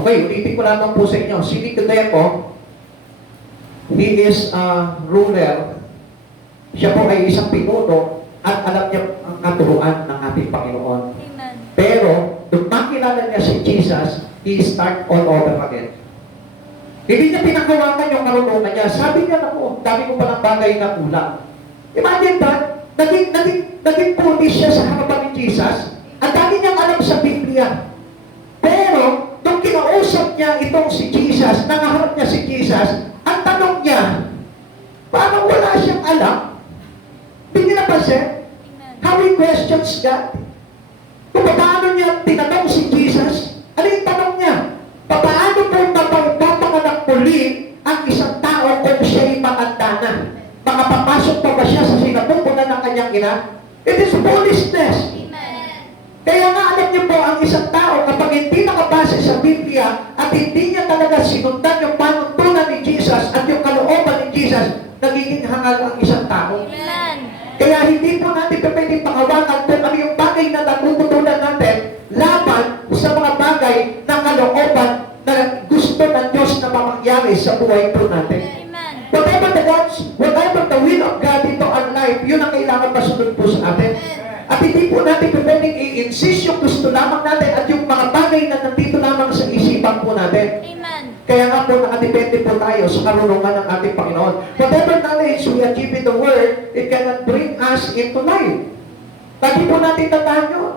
Okay, ulitin ko lamang po sa inyo. Si Nicodemo, he is a ruler. Siya po ay isang pinuno at alam niya ang katuruan ng ating Panginoon. Amen. Pero, nung makilala niya si Jesus, he start all over again. Hindi niya pinakawakan yung karunungan niya. Sabi niya, naku, dami ko palang bagay na kulang. Imagine that, naging pulis siya sa harapan ni Jesus. Ang dami niyang alam sa Biblia. Pero, nung kinausap niya itong si Jesus, nangaharap niya si Jesus, ang tanong niya, parang wala siyang alam. Hindi niya napansin. Amen. How he questions God. Kung paano niya tinanong si Jesus, ano yung tanong niya? Paano po mapapanganak muli ang isang tao kung siya'y matanda na? Makapapasok pa ba siya sa sinapupunan ng kanyang ina? It is foolishness. Amen. Kaya nga alam niyo po, ang isang tao kapag hindi nakabase sa Biblia at hindi niya talaga sinundan yung panuntunan ni Jesus at yung kalooban ni Jesus, nagiging hangal ang isang tao. Amen. Kaya hindi po natin pwedeng pakawakan kung ano yung bagay na natututunan natin laban sa mga bagay na kalooban na gusto ng Diyos na mamangyari sa buhay po natin. Amen. Whatever the will of God into our life, yun ang kailangan masunod po sa atin. At hindi po natin pwedeng i-insist yung gusto lamang natin at yung mga bagay na nandito lamang sa isipan po natin. Amen. Kaya nga po, nakadepende po tayo sa karunungan ng ating Panginoon. Whatever knowledge we achieve in the Word, it cannot bring us into life. Lagi po natin tandaan yun.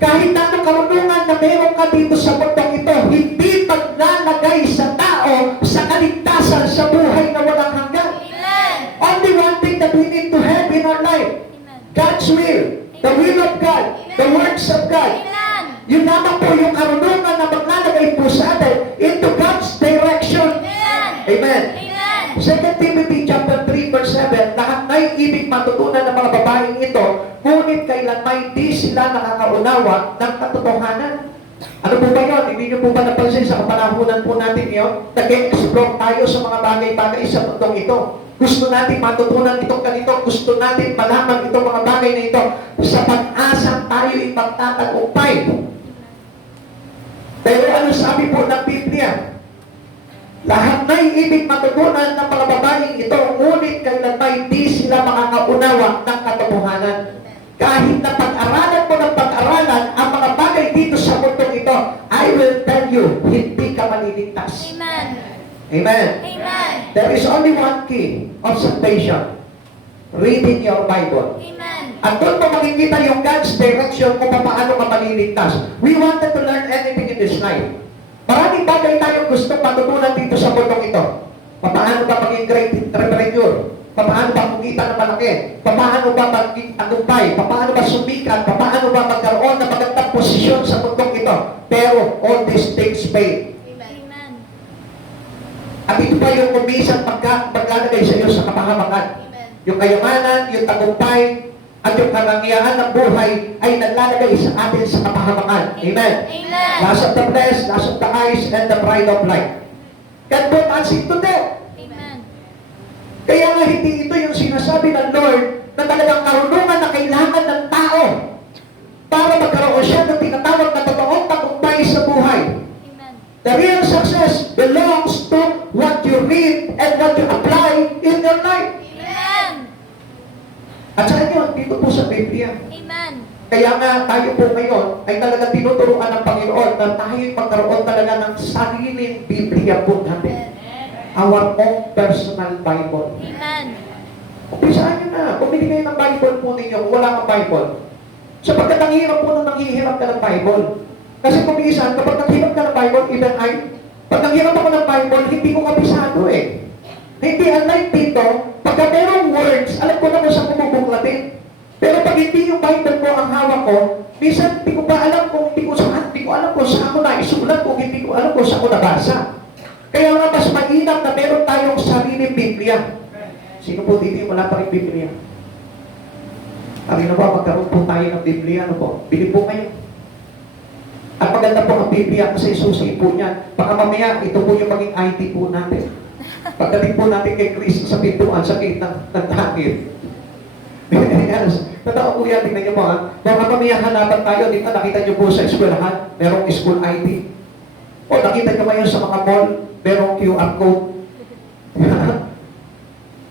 Kahit na anong karunungan na meron ka dito sa mundong ito, hindi maglalagay sa tao sa kaligtasan sa buhay na walang hanggan. Amen. Only one thing that we need to have in our life, Amen. God's will, the will of God, the works of God. Amen. Yun lamang po yung karunungan na maglalagay po sa atin into God's direction. Amen. Amen. Amen. 2 Timothy chapter 3 verse 7, lahat na ibig matutunan ng mga babaeng ito, ngunit kailanman di sila nakakaunawa ng katotohanan. Ano po ba yun? Hindi nyo po ba napansin sa kapanahunan po natin yun? Nag-explore tayo sa mga bagay-bagay sa mundong ito. Gusto natin matutunan itong ganito. Gusto natin malaman itong mga bagay na ito sa pag-asang tayo ipagtatagumpay. Pero ano sabi po ng Biblia? Lahat na ibig matutunan ng mga babaeng ito, ngunit kailanman di sila makakaunawa ng katotohanan. Kahit na pag-aralan mo ng pag-aralan ang mga bagay dito sa mundong ito, I will tell you, hindi ka maliligtas. Amen. Amen. Amen. There is only one key of salvation. Reading your Bible. Amen. At doon mo makikita yung God's direction kung paano ka maliligtas. We wanted to learn anything in this life. Maraming bagay tayong gusto matutunan dito sa mundong ito. Paano ba maging great entrepreneur? Paano ba kumita ng malaki? Paano ba maging tagumpay? Paano ba sumikat? Paano ba magkaroon ng magandang posisyon sa mundong ito? Pero all these things fail. Amen. At ito pa yung kumisan maglalagay sa iyo sa kapahamakan. Yung kayamanan, yung tagumpay, at yung karangyaan ng buhay ay naglalagay sa atin sa kapahamakan. Amen. Amen. Last of the flesh, last of the eyes, and the pride of life. God brought us into death. Amen. Kaya nga hindi ito yung sinasabi ng Lord na talagang karunungan na kailangan ng tao para magkaroon siya ng tinatawag na totoong tagumpay sa buhay. Amen. The real success belongs to what you read and what you apply in your life. Amen. At saan yun? Dito po sa Biblia. Amen. Kaya nga tayo po ngayon ay talaga tinuturuan ng Panginoon na tayo magkaroon talaga ng sariling Biblia po natin. Our own personal Bible. Amen. Umpisaan nyo na. Bumili kayo ng Bible po ninyo kung wala kang Bible. Sapagkat ang hirap po nung nanghihirap ka ng Bible. Kasi kung minsan, kapag naghirap ka ng Bible, even pag nanghirap ako ng Bible, hindi ko kabisado eh. Hindi unlike dito, pagka merong words, alam ko na kung saan bumubuklatin. Pero pag hindi yung Bible ko ang hawak ko, minsan hindi ko pa alam kung hindi ko alam kung saan ko naisulat, kung hindi ko alam kung saan ko nabasa. Kaya nga mas mainam na meron tayong sariling Biblia. Sino po dito yung wala pa rin Biblia? Sabi na ba, magkaroon po tayo ng Biblia, ano po? Bili po kayo. At maganda po ang Biblia kasi susi po niyan. Baka mamaya, ito po yung maging IT po natin. Pagdating po natin kay Chris sa pintuan, sa gate ng hangin. Yes. Totoo po yan, tingnan niyo po ha. Baka mamaya hanapan tayo, dito nakita niyo po sa eskwelahan, merong school ID. O nakita niyo ngayon sa mga mall, merong QR code.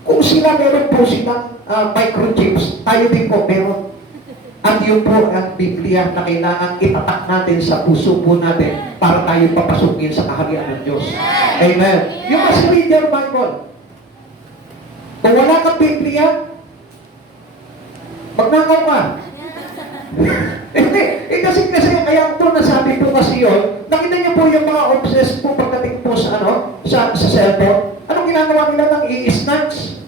Kung sila meron po silang microchips, tayo din po meron. At yun po ang Biblia na kailangan itatak natin sa puso po natin para tayo papasukin sa kaharian ng Diyos. Amen. You must read your Bible. Kung wala kang Biblia, magnakaw ka. Hindi. Kasi kaya ito nasabi po kasi yun, nakita niyo po yung mga obsessed po pagdating po sa sa cellphone. Anong ginagawa nila ng i-snatch?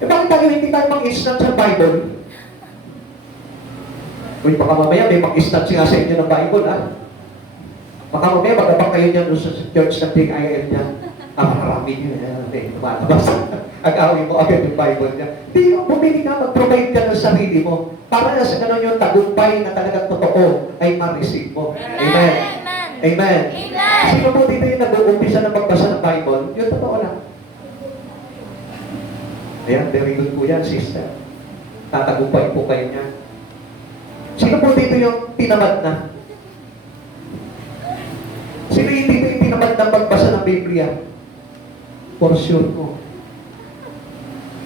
Bakit tayo hindi tayo mag-snatch sa Bible? Uy, baka mamaya may mag-snatch nga sa inyo ng Bible, ha? Baka mamaya magabang kayo dyan sa church ng TIL niya. Marami nyo, hindi, tumalabas. Ag-awin mo agad yung Bible niya. Hindi, bumili ka, mag-provide ka ng sarili mo. Para na sa ganun yung tagumpay na talagang totoo ay ma-receive mo. Amen. Amen. Sino po dito yung nag-uumpisa na magbasa ng Bible? Yung totoo lang. Ayan, very good po yan, sister. Tatagumpay po kayo niya. Sino po dito yung tinamad na? Sino yung dito yung tinamad na magbasa ng Biblia? For sure po.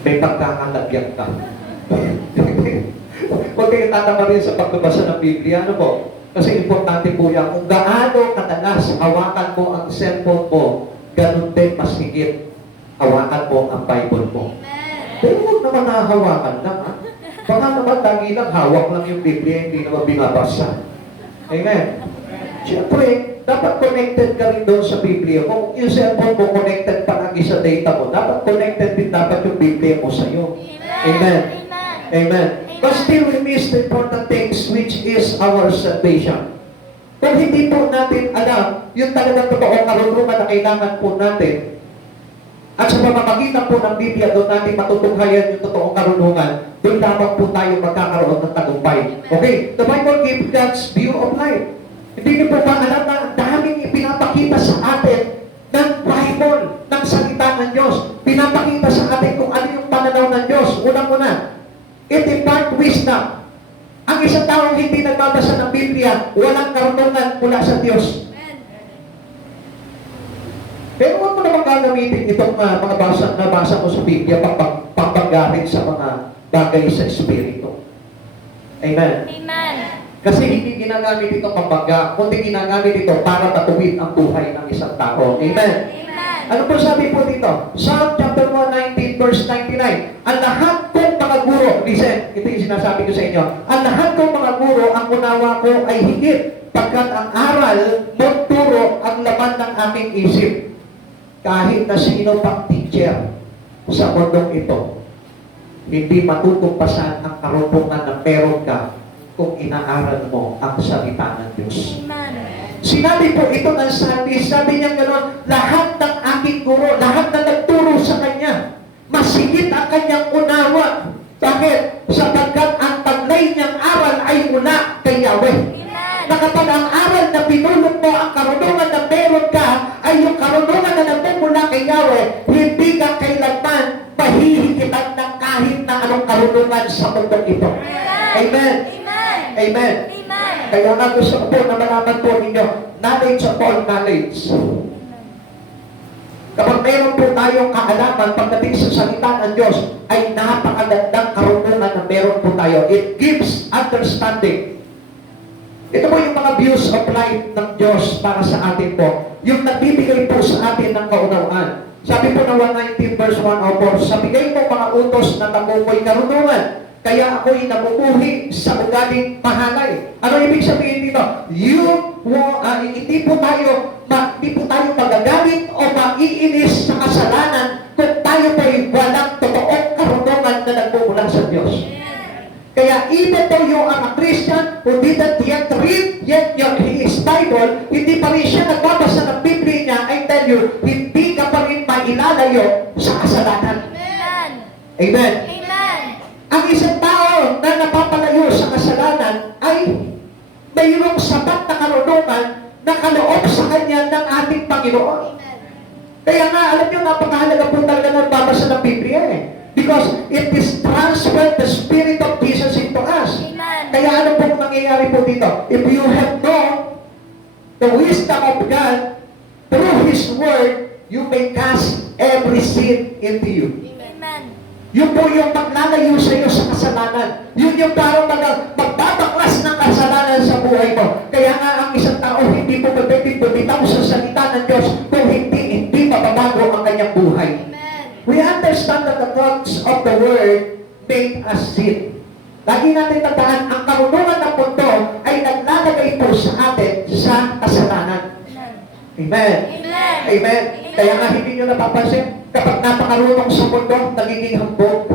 May pagkakalagyan ka. Huwag kayo tatama rin sa pagbabasa ng Biblia. Ano po? Kasi importante po yan. Kung gaano kadalas hawakan mo ang cellphone mo, ganun din mas higit hawakan mo ang Bible mo. Pero huwag naman nahahawakan lang, ha? Baka naman lagi lang hawak lang yung Biblia, hindi naman binabasa. Amen. Siyempre, dapat connected ka rin doon sa Biblia. Kung yung cellphone mo connected pa lagi sa data mo, dapat connected din dapat yung Biblia mo sa'yo. Amen. Amen. But still we miss the important things which is our salvation. Kung hindi po natin alam yung talagang totoong karunungan na kailangan po natin, at sa pamamagitan po ng Biblia, doon natin matutunghayan yung totoong karunungan, doon lamang po tayo magkakaroon ng tagumpay. Okay, the Bible gives God's view of life. Hindi niyo po ba alam na daming ipinapakita sa atin ng Bible, ng salita ng Diyos. Pinapakita sa atin kung ano yung pananaw ng Diyos. Unang-una, it impart wisdom. Ang isang taong hindi nagbabasa ng Biblia, walang karunungan mula sa Diyos. Pero huwag mo naman gagamitin itong mga nabasa mo sa Biblia pampanggarin sa mga bagay sa Espiritu. Amen. Amen. Kasi hindi ginagamit ito pambangga, kundi ginagamit ito para matuwid ang buhay ng isang tao. Amen. Amen. Ano po sabi po dito? Psalm chapter 119 verse 99. Ang lahat kong mga guro, listen, ito yung sinasabi ko sa inyo. Ang lahat kong mga guro, ang unawa ko ay higit, pagkat ang aral magturo ang laman ng aking isip. Kahit na sino pang teacher sa mundong ito, hindi matutumpasan ang karunungan na meron ka kung inaaral mo ang salita ng Diyos. Amen. Sinabi po ito ng Psalmist, sabi niya gano'n, lahat ng aking guro, lahat na nagturo sa kanya, masigit ang kanyang unawa. Bakit? Sapagkat ang taglay niyang aral ay mula kay Yahweh. Na kapag ang aral na pinulot mo, ang karunungan na meron ka, ay yung karunungan na nagmumula kay Yahweh, hindi ka kailanman pahihigitan ng kahit na anong karunungan sa mundong ito. Amen. Amen. Kaya nga gusto ko po na malaman po ninyo, knowledge of all knowledge. Kapag meron po tayong kaalaman pagdating sa salita ng Diyos, ay napakagandang karunungan na meron po tayo. It gives understanding. Ito po yung mga views of life ng Diyos para sa atin po. Yung nagbibigay po sa atin ng kaunawaan. Sabi po ng 119 verse 104, sa bigay mo mga utos na tagumpay karunungan, kaya ako'y namumuhi sa ugaling mahalay. Ano ibig sabihin dito? Hindi po tayo magagalit o maiinis sa kasalanan kung tayo po'y walang totoong karunungan na nagmumula sa Diyos. Kaya even though you are a Christian who didn't yet read yet his Bible, hindi pa rin siya nagbabasa ng Biblia niya, I tell you, hindi ka pa rin mailalayo sa kasalanan. Amen. Amen. Ang isang tao na napapalayo sa kasalanan ay mayroong sapat na karunungan na kaloob sa kanya ng ating Panginoon. Amen. Kaya nga, alam nyo, napakahalaga po talaga ng babasa ng Biblia eh. Because it is transferred the Spirit of Jesus into us. Amen. Kaya ano po mangyayari po dito? If you have known the wisdom of God through His Word, you may cast every sin into you. Amen. Yun po yung maglalayo sa iyo sa kasalanan. Yun yung parang magbabaklas ng kasalanan sa buhay mo. Kaya nga ang isang tao hindi po pwedeng bumitaw sa salita ng Diyos kung hindi mababago ang kanyang buhay. Amen. We understand that the thoughts of the Word make us sin. Lagi natin tandaan, ang karunungan ng mundo ay naglalagay po sa atin sa kasalanan. Amen. Amen. Amen. Kaya nga hindi nyo napapansin, kapag napakarunong sa mundo, nagiging hambog.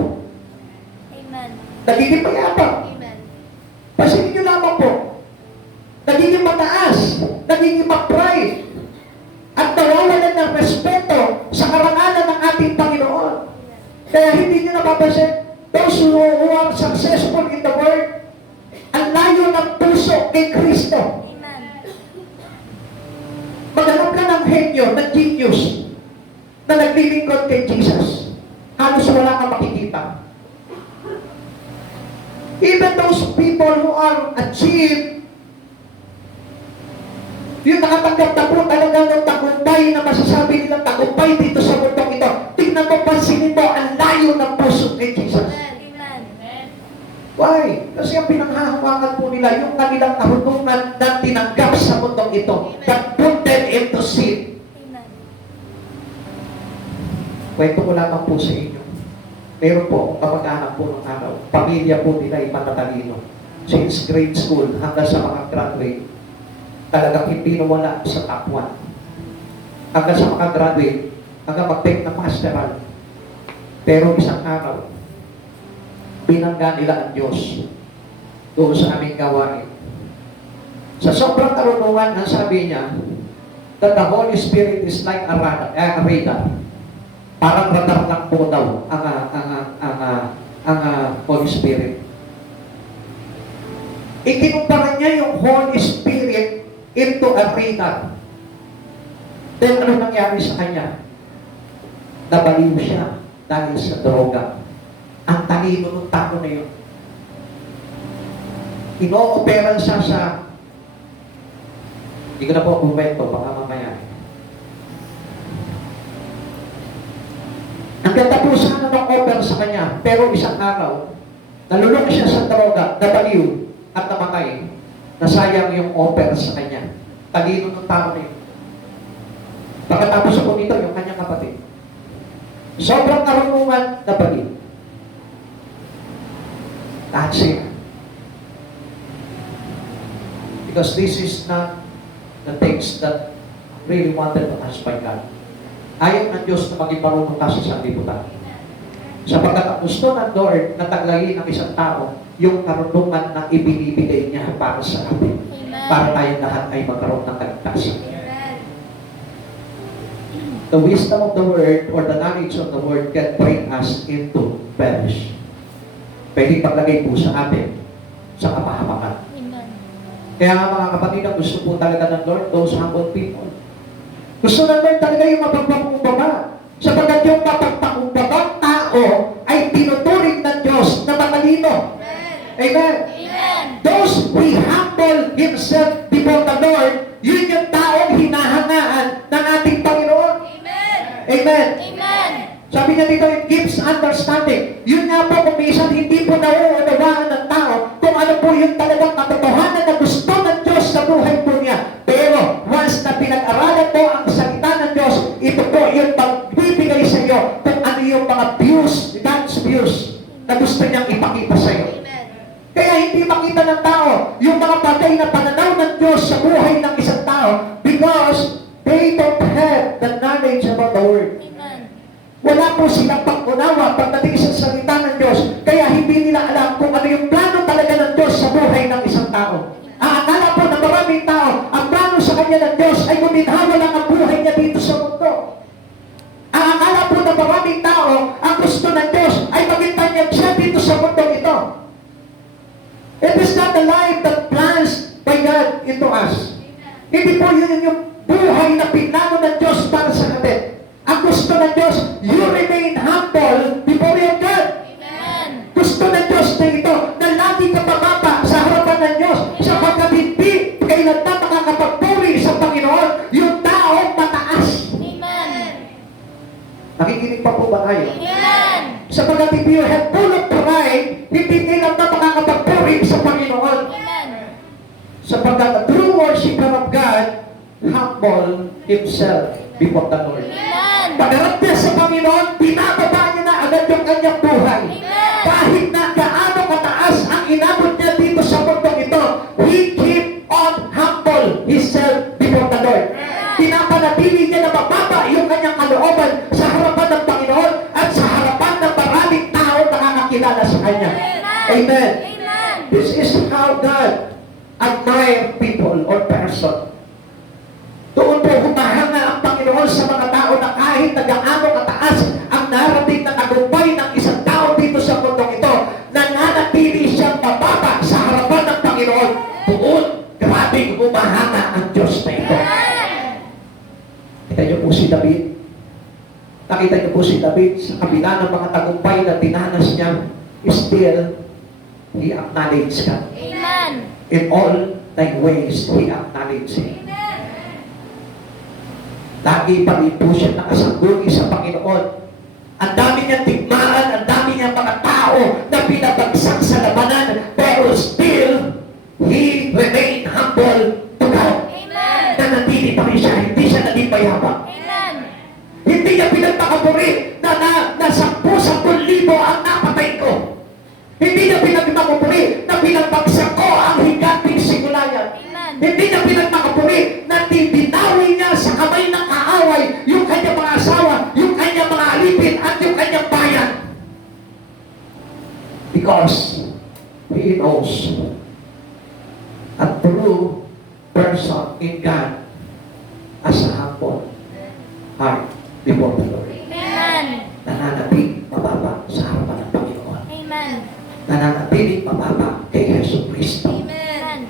Amen. Nagiging mayabang. Amen. Pansinin nyo lamang po. Nagiging mataas. Nagiging ma-pride. At nawawalan ng respeto sa karangalan ng ating Panginoon. Kaya hindi nyo napapansin, those who are successful in the Word, ang layo ng puso kay Kristo. Amen. Maghanap ka ng henyo, ng genius, na naglilingkod kay Jesus. Halos wala kang makikita. Even those people who are achieved, yung nakatanggap na po talaga ng tagumpay na masasabi nilang tagumpay dito sa mundong ito. Tingnan mo, pansinin mo, ang layo ng puso kay Jesus. Amen. Why? Kasi ang pinanghahawakan po nila, yung kanilang karunungan na tinanggap sa mundong ito, that put them into sin. Amen. Kwento ko lamang po sa inyo. Meron po, kamag-anak po ng araw, pamilya po nila ay matatalino. Since grade school hanggang sa mga graduate, talagang hindi nawala sa top 1. Hanggang sa mga graduate, hanggang mag-take ng masteral. Pero isang araw, binangga nila ang Diyos doon sa aming gawain. Sa sobrang karunungan, ang sabi niya, that the Holy Spirit is like a radar. Parang radar lang po daw ang Holy Spirit. Ikinumpara niya yung Holy Spirit into a radar. Then ano nangyari sa kanya? Nabaliw siya dahil sa droga. Ang talino ng tao na yun. Ino-operan siya sa... Hindi ko na po kumento, baka mamaya. Ang katapusan na ng-offer sa kanya, pero isang araw, nalulok siya sa droga, nabaliw, at namatay. Nasayang yung offer sa kanya. Talino ng tao na yun. Pagkatapos ako nito, yung kanyang kapatid. Sobrang karunungan, nabaliw. That's it. Because this is not the things that really wanted to ask by God. Ayaw ng Diyos na maging marunong ka sa sanlibutan. Sapagkat ang gusto ng Lord na taglayin ng isang tao, yung karunungan na ibinibigay niya para sa atin. Amen. Para tayong lahat ay magkaroon ng kaligtasan. Amen. The wisdom of the Word or the knowledge of the Word can bring us into perish. Pwede paglagay po sa atin sa kapahamakan. Amen. Kaya nga mga kapatid, ang gusto po talaga ng Lord, those humble people. Gusto ng Lord talaga yung mapagpakumbaba. Sapagkat yung mapagpakumbabang tao ay tinuturing ng Diyos na matalino. Amen. Amen. Those who humble himself before the Lord, yun yung taong hinahangaan ng ating Panginoon. Amen. Amen. Amen. Sabi niya dito, it gives understanding. Yun nga po kung minsan hindi po nauunawaan ng tao kung ano po yung talagang katotohanan na gusto ng Diyos sa buhay po niya. Pero once na pinag-aralan po ang salita ng Diyos, ito po yung pagbibigay sa iyo kung ano yung mga views, God's views na gusto niyang ipakita sa iyo. Amen. Kaya hindi makita ng tao yung mga bagay na pananaw ng Diyos sa buhay ng isang tao because they don't have the knowledge about the Word. Amen. Wala po silang pag-unawa pagdating sa salita ng Diyos. Kaya hindi nila alam kung ano yung plano talaga ng Diyos sa buhay ng isang tao. Akala po ng maraming tao, ang plano sa kanya ng Diyos ay guminhawa lang ang buhay niya dito sa mundo. Akala po ng maraming tao, ang gusto ng Diyos ay not the life that plans by God into us. Hindi po yun yung buhay na pinano ng Diyos para sa atin. Ang gusto ng Diyos, you remain humble before your God. Amen. Gusto ng Diyos na ito, na lagi ka pababa sa harapan ng Diyos, sapagkat hindi kailan na makakapagpuri sa Panginoon yung taong mataas. Amen. Nakikinig pa po ba kayo? Amen. Sapagkat if you have full of pride, hindi kailan na makakapagpuri sa Panginoon. Amen. Sapagkat the true worshiper of God humble himself before the Lord. Amen. Pagharap niya sa Panginoon, binababa niya na agad yung kanyang buhay. Amen. Kahit na gaano kataas ang inabot niya dito sa mundong ito, he keep on humble himself before the Lord. Pinapanatili niya na mababa yung kanyang kalooban sa harapan ng Panginoon at sa harapan ng maraming tao na nakakilala sa kanya. Amen. Amen. This is how God admire people or person. Doon po humahanga ang Panginoon sa mga tao na kahit na gaano kataas ang narating na tagumpay ng isang tao dito sa mundong ito, nananatili siyang mababa sa harapan ng Panginoon. Doon, grabing humahanga ang Diyos na ito. Kita niyo po si David. Nakita niyo po si David sa kabila ng mga tagumpay na dinanas niya, still, he acknowledged God. Amen. In all thy ways, he acknowledged Him. Lagi pa rin po siya nakasangguni sa Panginoon. Ang dami niyang tigmaan, ang dami niyang mga tao na pinabagsak sa labanan, pero still, he remained humble to God. Amen. Nanatili pa rin siya, hindi siya naging mayabang. Amen. Hindi niya pinagmakapuri na 10,000 ang napatay ko. Hindi niya pinagmakapuri na pinagbagsak ko ang higating sigulayan. Amen. Hindi niya pinagmakapuri na binawi niya sa kamay ng kaaway yung kanyang mga asawa, yung kanyang mga alipin, at yung kanyang bayan. Because he knows a true person in God as a humble heart before the Lord. Amen. Nananatili mababa sa harapan ng Panginoon. Amen. Nananatili mababa kay Yesu Kristo. Amen.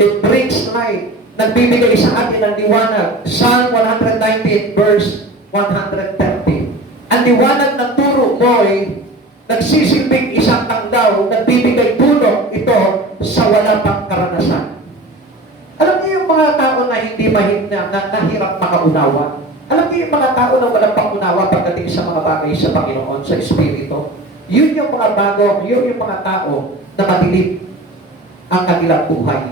It brings light. Nagbibigay sa atin ng liwanag. Psalm 119 verse 130. Ang liwanag ng turo mo ay nagsisilbing isang tangdaw, nagbibigay tulong ito sa wala pang karanasan. Alam niyo yung mga tao na hindi nahirap makaunawa? Alam niyo yung mga tao na walang pangunawa pagdating sa mga bagay sa Panginoon, sa Espiritu? Yun yung mga bago, yun yung mga tao na madilim ang kanilang buhay.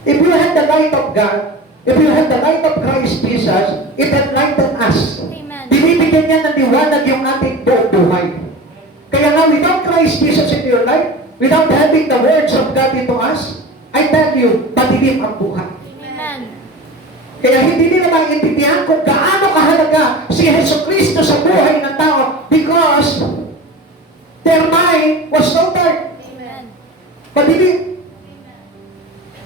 If you have the light of God, if you have the light of Christ Jesus, it enlightens us. Amen. Binibigyan niya ng liwanag yung ating buong buhay. Kaya nga, without Christ Jesus in your life, without having the words of God into us, I tell you, madilim ang buhay. Amen. Kaya hindi nila maintindihan kung gaano kahalaga si Yesu Cristo sa buhay ng tao because their mind was so dark. Amen. Madilim.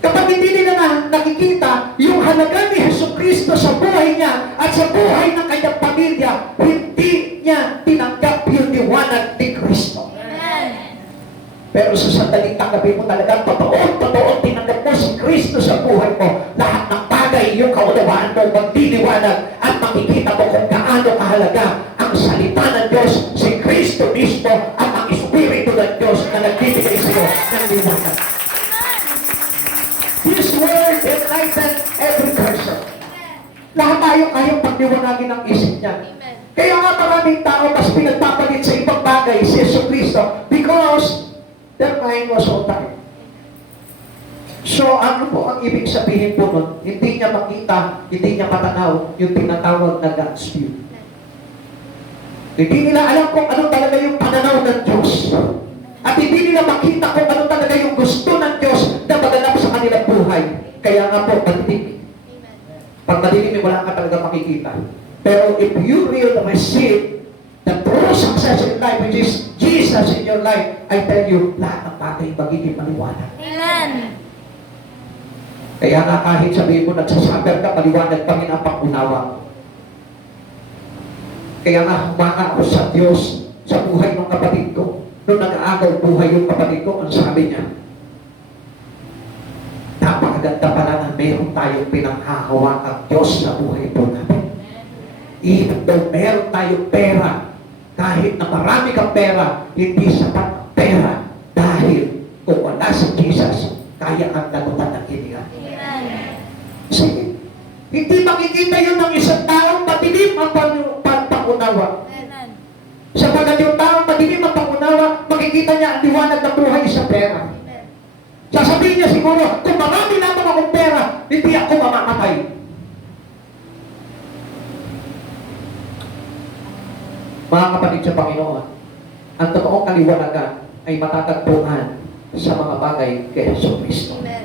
Kapag hindi nila nakikita yung halaga ni Yesu Cristo sa buhay niya at sa buhay ng kanyang pamilya, hindi niya tinanggap yung liwanag ni Kristo. Amen. Pero sa sandaling tanggapin mo talaga, totoo, tinanggap mo si Kristo sa buhay mo. Lahat ng bagay, yung kaunawaan mo, magdiliwanag at makikita mo kung gaano kahalaga ang salita ng Diyos, si Kristo mismo, at ang Espiritu ng Diyos na nagbibigay sa iyo ng liwanag. This word enlighten every person. Lahat tayo kayang pagliwanagin ang isip niya. Amen. Kaya nga maraming tao mas pinagpapalit sa ibang bagay si Yesu Cristo because their mind was so tired. So ano po ang ibig sabihin po nun? Hindi niya makita, hindi niya matanaw yung tinatawag na God's view. Hindi nila alam kung ano talaga yung pananaw ng Diyos. At hindi nila makita kung ano talaga yung gusto ng Diyos na maganap sa kanilang buhay. Kaya nga po, madilim. Pag madilim, wala ka talaga makikita. Pero if you really receive the true success in life, which is Jesus in your life, I tell you, lahat ng bagay magiging maliwanag. Amen. Kaya nga kahit sabihin mo, nagsasaber ka, maliwanag pa rin ang pangunawa. Kaya nga, humanga ako sa Diyos sa buhay ng kapatid ko. Nung nag-aaral agaw buhay yung kapatid ko. Ang sabi niya, napakaganda pala na meron tayong pinanghahawakang Diyos sa buhay po natin. Even though meron tayong pera, kahit na marami kang pera, hindi sapat ang pera. Dahil kung wala si Jesus, kaya kang lagutan ng hininga. Amen. Sige. Hindi makikita yun ng isang taong madilim ang pangunawa. Amen. Sapagat yung taong madilim ang pangunawa, makikita niya ang liwanag ng buhay sa pera. Amen. Sasabihin niya siguro, kung marami lamang akong pera, hindi ako mamamatay. Mga kapatid sa Panginoon, ang totoong kaliwanagan ay matatagpuan sa mga bagay kay Hesus Kristo. Amen.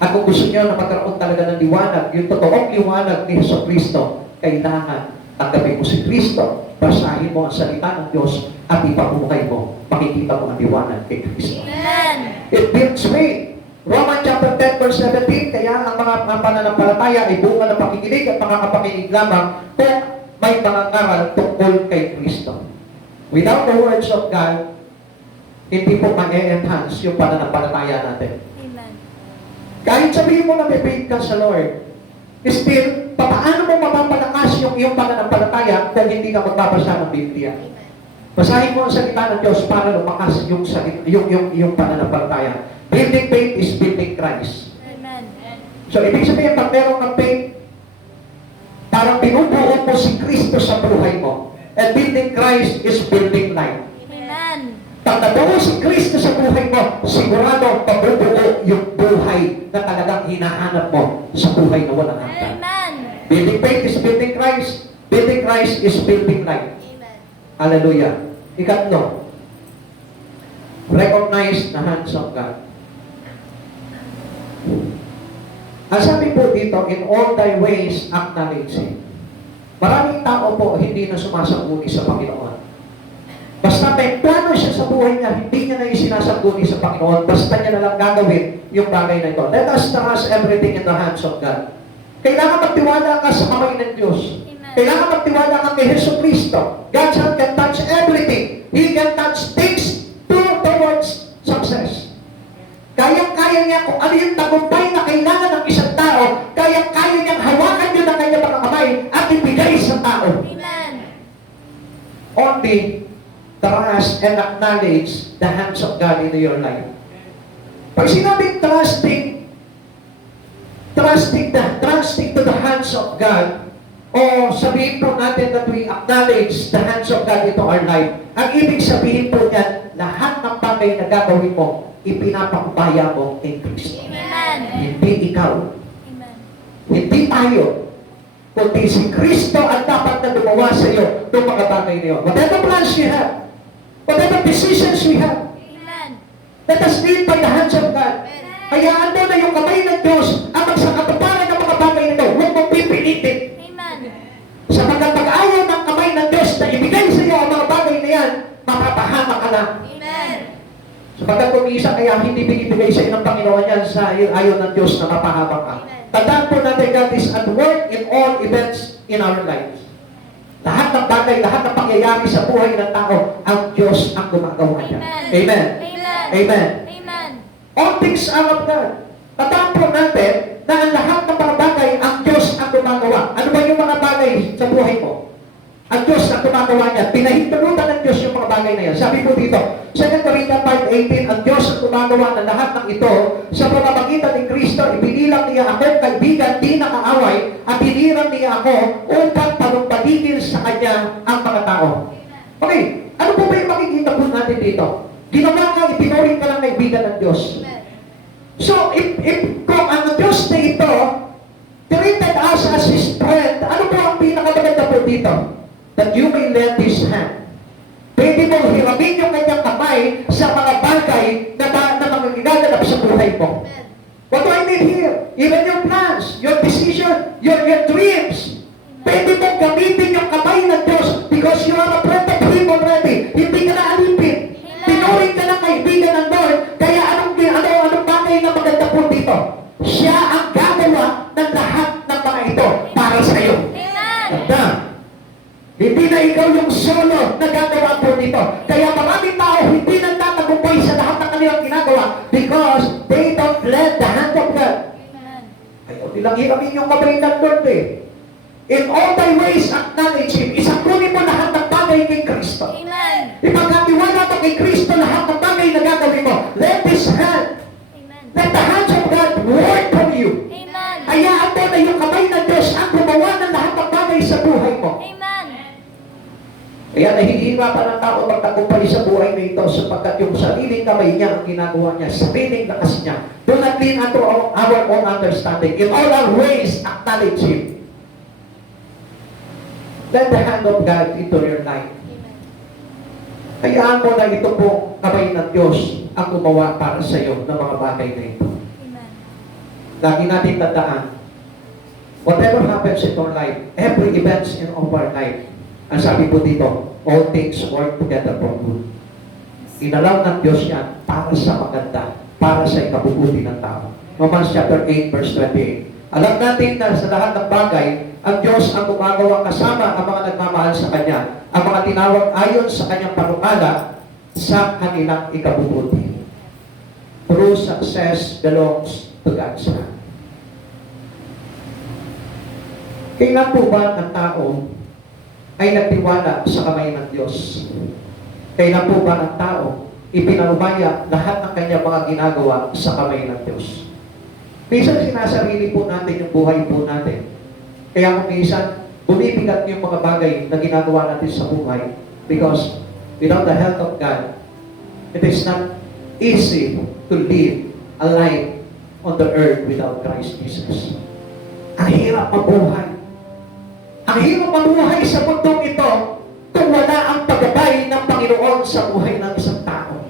At kung gusto niyo na magkaroon talaga ng liwanag, yung totoong liwanag ni Hesus Kristo, kailangan tanggapin mo si Kristo, basahin mo ang salita ng Diyos, at ipabuhay mo, makikita mo ang liwanag kay Kristo. Amen. It builds faith. Romans chapter 10 verse 17, kaya ang mga pananampalataya ay bunga ng pakikinig at makakapakinig lamang kung may mga ngaral tungkol kay Kristo. Without the words of God, hindi po ma-enhance yung pananampalataya natin. Amen. Kahit sabihin mo na may faith ka sa Lord, still, paano mo mapapalakas yung iyong pananampalataya kung hindi ka magbabasa ng Biblia? Basahin mo ang salita ng Diyos para lumakas yung pananampalataya. Building faith is building Christ. Amen. So, ibig sabihin, pag meron ng faith, parang binubuo mo si Kristo sa buhay mo. And building Christ is building life. Amen. Pag nabuo si Kristo sa buhay mo, sigurado pabubuo yung buhay na talagang hinahanap mo sa buhay na walang hanggan. Amen. Building faith is building Christ. Building Christ is building life. Amen. Hallelujah. Ikatlo, recognize the hands of God. Ang sabi po dito, in all thy ways, acknowledge Him. Maraming tao po hindi na sumasangguni sa Panginoon. Basta may plano siya sa buhay niya, hindi niya na isinasangguni sa Panginoon, basta niya na lang gagawin yung bagay na ito. Let us trust everything in the hands of God. Kailangan magtiwala ka sa kamay ng Diyos. Amen. Kailangan magtiwala ka kay Hesus Kristo. God's hand can touch everything. He can touch things towards success. Kayang-kaya niya kung ano yung tagumpay na kailangan ng isang tao, kayang-kaya niyang hawakan yun ng kanyang mga kamay at ibigay sa tao. Amen. Only trust and acknowledge the hands of God in your life. Pag sinabing trusting to the hands of God, o sabihin po natin that we acknowledge the hands of God into our life, ang ibig sabihin po niyan, lahat ng bagay na gagawin mo, ipinapakubaya mo kay Kristo. Amen. Hindi ikaw. Amen. Hindi tayo. Kundi si Kristo ang dapat na gumawa sa iyo ng mga bagay na yun. Whatever plans you have, whatever decisions we have, Amen. let us lead by the hands of God. Kaya ano na yung kamay ng Diyos ang magsakatuparan ng mga bagay na ito. Huwag mong pipilitin. Amen. Sapagkat pag-ayaw ng kamay ng Diyos na ibigay sa iyo ang mga bagay na yan, mapapahama ka na. Amen. Sapagkat kung isa kaya hindi binibigay sa iyo ng Panginoon yan sa ayaw ng Diyos na mapahama ka. Tandaan po natin, God is at work in all events in our lives. Lahat ng bagay, lahat ng pangyayari sa buhay ng tao, ang Diyos ang gumagawa niya. Amen. Amen. Amen. Amen. All things are of God. Tandaan po natin na ang lahat ng mga bagay, ang Diyos ang gumagawa. Ano ba yung mga bagay sa buhay mo? Ang Diyos ang gumagawa niya. Pinahintulutan ng Diyos yung mga bagay na yan. Sabi po dito, 2 Corinthians 5:18, ang Diyos ang gumagawa ng lahat ng ito sa pamamagitan ni Kristo. Ibinilang niya ako kaibigan, di nakaaway, at hinirang niya ako upang panumpaligil sa Kanya ang mga tao. Okay, ano po ba yung makikita po natin dito? Ginawa ka, itinuring ka lang kaibigan ng Diyos. So, if kung ang Diyos na ito treated us as His friend, ano po ang pinakamaganda po dito? That you may lend His hand. Pwede mo hiramin yung kanyang kamay sa mga bagay na mga ginaganap sa buhay mo. What do I mean here? Even your plans, your decision, your dreams. Pwede mong gamitin yung kamay ng Diyos because you are a friend of Him already. Hindi ka na alipin. Tinuring ka na kaibigan ng Lord. Kaya anong bagay na maganda po dito? Siya ang gagawa ng lahat ng mga ito para sa iyo. Ganda. Hindi na ikaw yung solo na gagawa po nito. Kaya maraming tao hindi nagtatagumpay ano yung ginagawa? Because they don't let the hand of God. Amen. Ayaw nilang hiramin yung kamay ng Lord eh. In all thy ways, acknowledge Him. Isakunin mo lahat ng bagay kay Kristo. Amen. Ipagkatiwala mo kay Kristo lahat ng bagay na gagawin mo. Let this hand, Amen. let the hands of God work for you. Amen. Hayaan mo na yung kamay ng Diyos ang gumawa ng lahat ng bagay sa buhay mo. Amen. Kaya nahihirapan ang tao magtagumpay sa buhay na ito sapagkat yung sariling kamay niya ang ginagawa niya, sariling lakas niya. Do not lean unto our own understanding. In all our ways, acknowledge Him. Let the hand of God into your life. Amen. Hayaan mo na ito po kamay ng Diyos ang gumawa para sa iyo ng mga bagay na ito. Amen. Lagi natin tandaan, whatever happens in our life, every events in our life, ang sabi po dito, all things work together for good. Inalaw ng Diyos yan para sa maganda, para sa ikabubuti ng tao. Romans chapter 8, verse 28. Alam natin na sa lahat ng bagay, ang Diyos ang gumagawa kasama ang mga nagmamahal sa Kanya, ang mga tinawag ayon sa Kanyang panukala sa kanilang ikabubuti. True success belongs to God's hand. Kailan po ba ang tao ay nagtiwala sa kamay ng Diyos? Kailan po ba ang tao ipinarumaya lahat ng kanyang mga ginagawa sa kamay ng Diyos? Minsan sinasarili po natin yung buhay po natin. Kaya kung minsan, bumibigat yung mga bagay na ginagawa natin sa buhay because without the help of God, it is not easy to live a life on the earth without Christ Jesus. Ang hirap mabuhay. Ang hirap mabuhay sa mundong ito kung wala ang paggabay ng Panginoon sa buhay ng isang tao.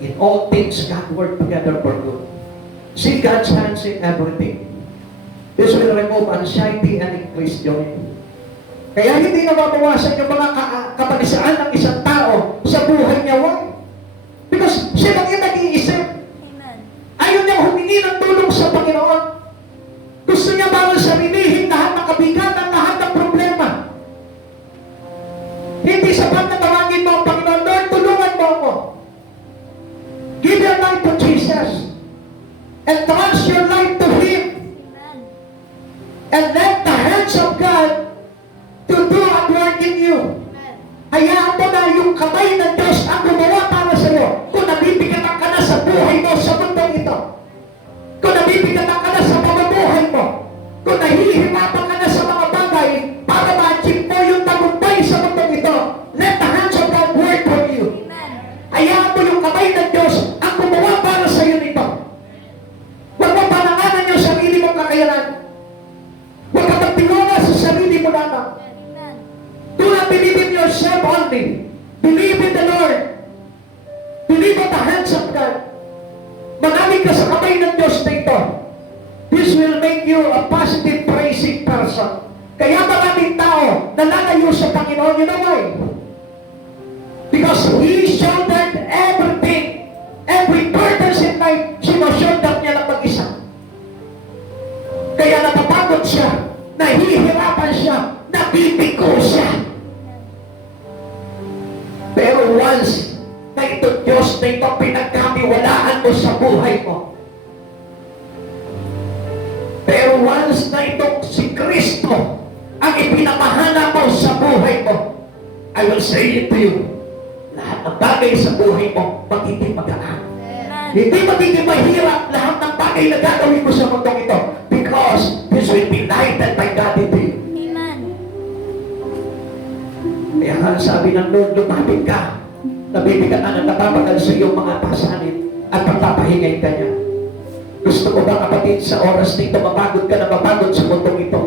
In all things, God work together for good. See God's hands in everything. This will remove anxiety and increase joy. Kaya hindi na mabawasan yung mga kapalisaan ng isang tao sa buhay niya. Why? Because siya lang yung nag-iisip. Amen. Ayaw niya humingi ng tulong sa Panginoon. Gusto niya parang sarilihin lahat ng kabigatan, lahat ng problema. Hindi sapat na tawagin mo ang Panginoon, Lord, tulungan mo ako. Give your life to Jesus. And trust your life to Him. Amen. And let the hands of God to do at work in you. Amen. Hayaan mo na yung kamay ng Diyos ang gumawa para sa iyo. Kung nabibigatan ka na sa buhay mo sa mundong ito. Kung nabibigatan ka na sa pamumuhay mo. Kung nahihirapan ka na sa mga bagay para ma-achieve mo yung tagumpay sa mundong ito. Let the hands of God work for you. Amen. Hayaan mo yung kamay ng Diyos ang gumawa para sa iyo nito. Huwag mo palanganan yung sarili mong kakayanan. Huwag ka magtiwala sa sarili mo lamang. Amen. Do not believe in yourself only. Believe in the Lord. Believe in the hands of God. Manalig ka sa kamay ng Diyos na ito. This will make you a positive, praising person. Kaya maraming tao nalalayo sa Panginoon. You know why? Because He shouldered everything. Every burdens in life, sinushoulder niya lang mag-isa. Kaya napapagod siya, nahihirapan siya, nabibigo siya. Pero once na ito Diyos na ito pinagkamiwalaan mo sa buhay mo, pero once na itong si Kristo ang ipinamahala mo sa buhay mo, I will say it to you, lahat ng bagay sa buhay mo magiging magaan. Amen. Hindi magiging mahirap lahat ng bagay na gagawin mo sa mundong ito because this will be lighted by God into you. Amen. Kaya nga sabi ng Lord, lumapit ka. Nabibigatan at napapagal sa iyong mga pasanin at pagpapahingay ka niya. Gusto ko ba kapatid sa oras nito mapagod ka na mapagod sa mundong ito?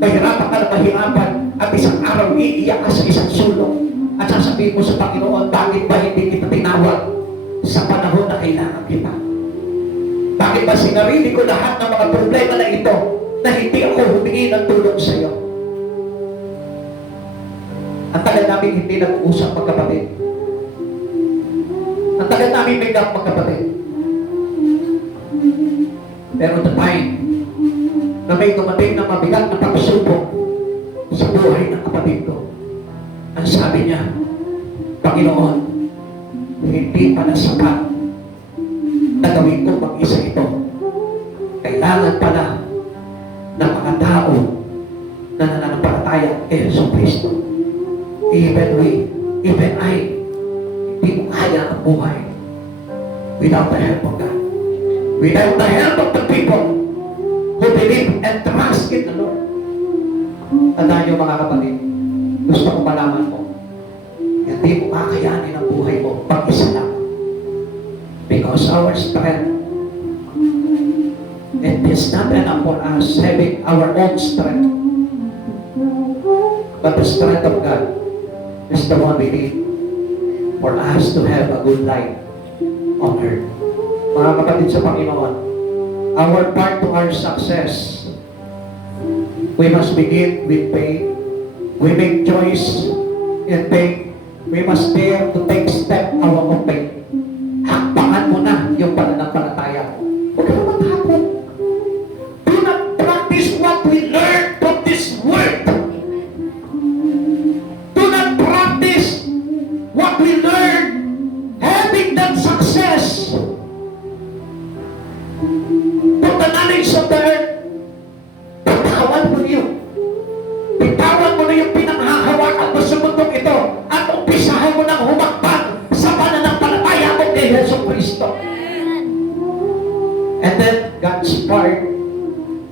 Mahirapan ka na mahirapan at isang araw iiyak ka sa isang sulong at sasabihin mo sa Panginoon, bakit ba hindi kita tinawag sa panahon na kailangan kita? Bakit ba sinarili ko lahat ng mga problema na ito na hindi ako humingi ng tulong sa iyo? Ang tagal namin hindi nag-uusap magkapatid. Ang tagal namin may gap magkapatid. Pero the time na may dumating na mabigat na pagsubok sa buhay ng kapatid ko, ang sabi niya, Panginoon, hindi pa na sapat gagawin ko mag-isa ito. Kailangan pala ng mga tao na nananampalataya kay Yesu Cristo. Even I, hindi mo kaya ang buhay without the help of God. Without the help of the people who believe and trust in the Lord. Tandaan niyo mga kapatid, gusto ko malaman mo, hindi mo kakayanin ang buhay mo pag-isa lang. Because our strength, it is not enough for us having our own strength. But the strength of God is the one we need for us to have a good life on earth. Mga kapatid sa Panginoon, our part to our success, we must begin with faith. We make choice in faith. We must dare to take step out of faith. Hakbangan mo na yung pananampalataya mo. Huwag ka naman hapon. Do not practice what we learned from this word. Do not practice what we learned having that success from the knowledge of the earth. Bitawan mo yun. Bitawan mo na yung pinanghahawakan mo sa mundong ito at umpisahan mo ng humakbang sa pananampalataya mo kay Yesu Cristo. And then God's part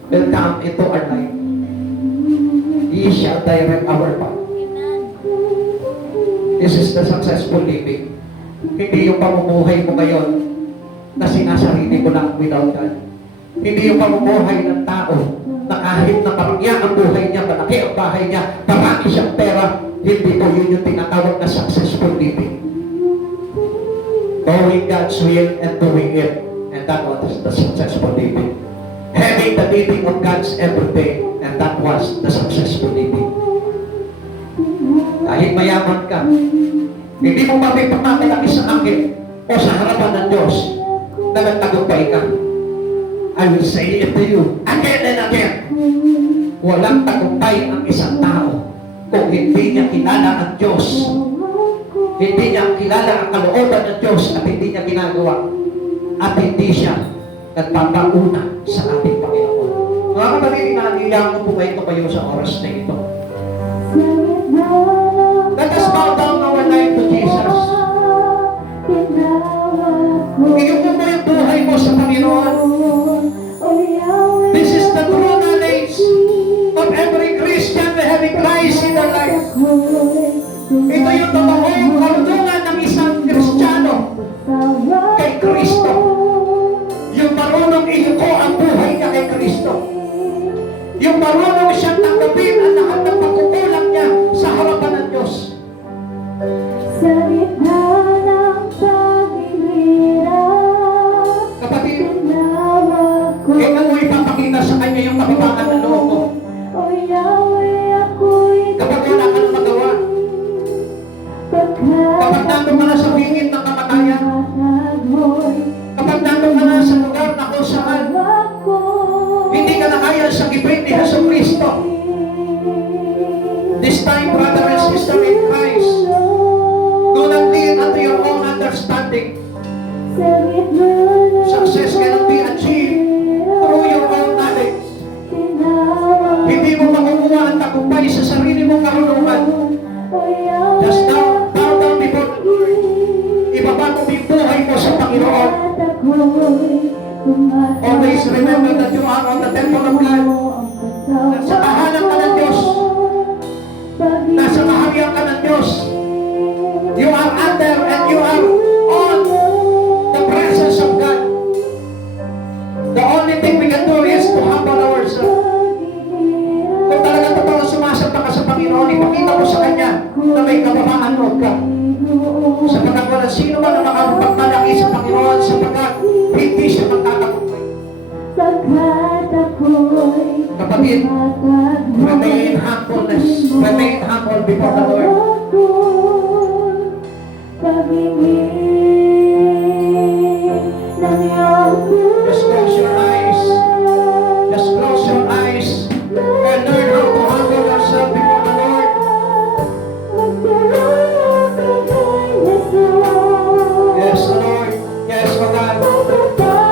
will come into our life. He shall direct our path. This is the successful living. Hindi yung pamumuhay mo ngayon na sinasarili mo lang without God. Hindi yung pamumuhay ng tao na kahit na kapagya ang buhay niya, malaki ang bahay niya, marami siyang pera, hindi po yun yung tinatawag na successful living. Knowing God's will and doing it, and that was the successful living. Having the living of God's everyday, and that was the successful living. Kahit mayaman ka, hindi mo ba may pagmamalaki sa akin o sa harapan ng Diyos na nagtagumpay ka? I will say it to you again and again. Walang tagumpay ang isang tao kung hindi niya kilala ang Diyos. Hindi niya kilala ang kalooban ng Diyos at hindi niya ginagawa. At hindi siya nagpapauna sa ating Panginoon. Mga kapatid, inanilang ko po kayo sa oras na ito. Let us bow down our life to Jesus. Iyong mo yung buhay mo sa Panginoon. This is the true knowledge of every Christian na having Christ in their life. Ito yung totoong karunungan ng isang Kristiyano kay Kristo. Yung marunong iuko ang buhay niya kay Kristo. Yung marunong siyang tanggapin ang lahat ng pagkukulang niya sa harapan ng Diyos. Sa gitna ng paghihirap, Kapatid, tinawag ko. kailan mo ipapakita sa Kanya yung kapabangan ng loob mo? O Yahweh, ako'y Kapag wala ka nang magawa, kapag nandun ka na sa bingit ng kamatayan, kapag nandun ka na sa lugar na kung saan hindi ka na kaya sa gipin ni Yesu Cristo. This time, brother and sister in Christ, do not lean unto your own understanding. Success cannot be achieved through your own knowledge. Hindi mo makukuha ang tagumpay sa sarili mong karunungan. Just now, bow down before the Lord. Ibaba mo yung buhay mo sa Panginoon. Always remember that you are on the temple of God. Nasa tahanan ka ng Diyos. Nasa kaharian ka ng Diyos. You are under and you are on the presence of God. The only thing we can do is to humble ourselves. Kung talaga totoo sumasamba ka sa Panginoon, ipakita mo sa Kanya na may kabamaan loob ka. Sapagkat walang sino man na makapagmalaki sa Panginoon sapagkat hindi siya magtatagumpay. Kapatid, remain humbleness. Remain humble before the Lord. Just close your eyes. Just close your eyes and learn how to humble yourself before the Lord. Yes, Lord. Yes, O God.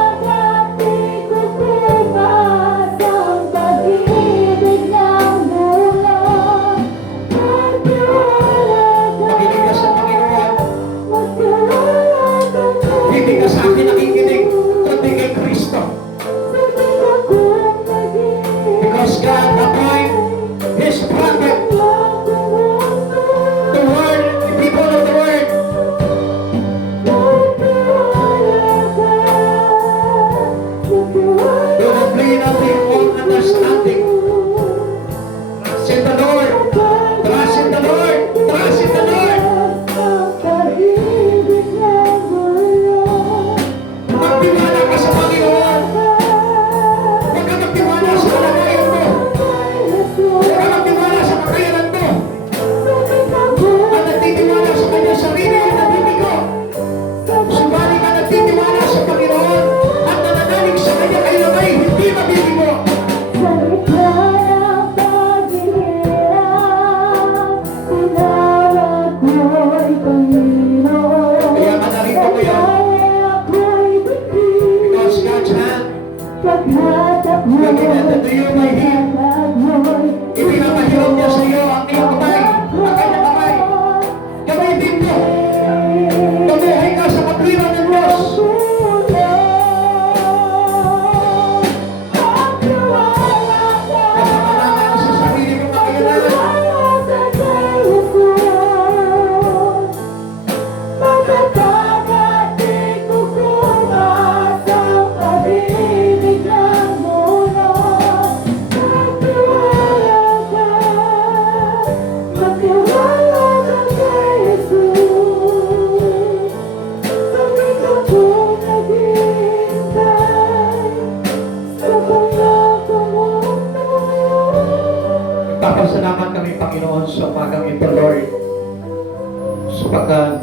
sapagkat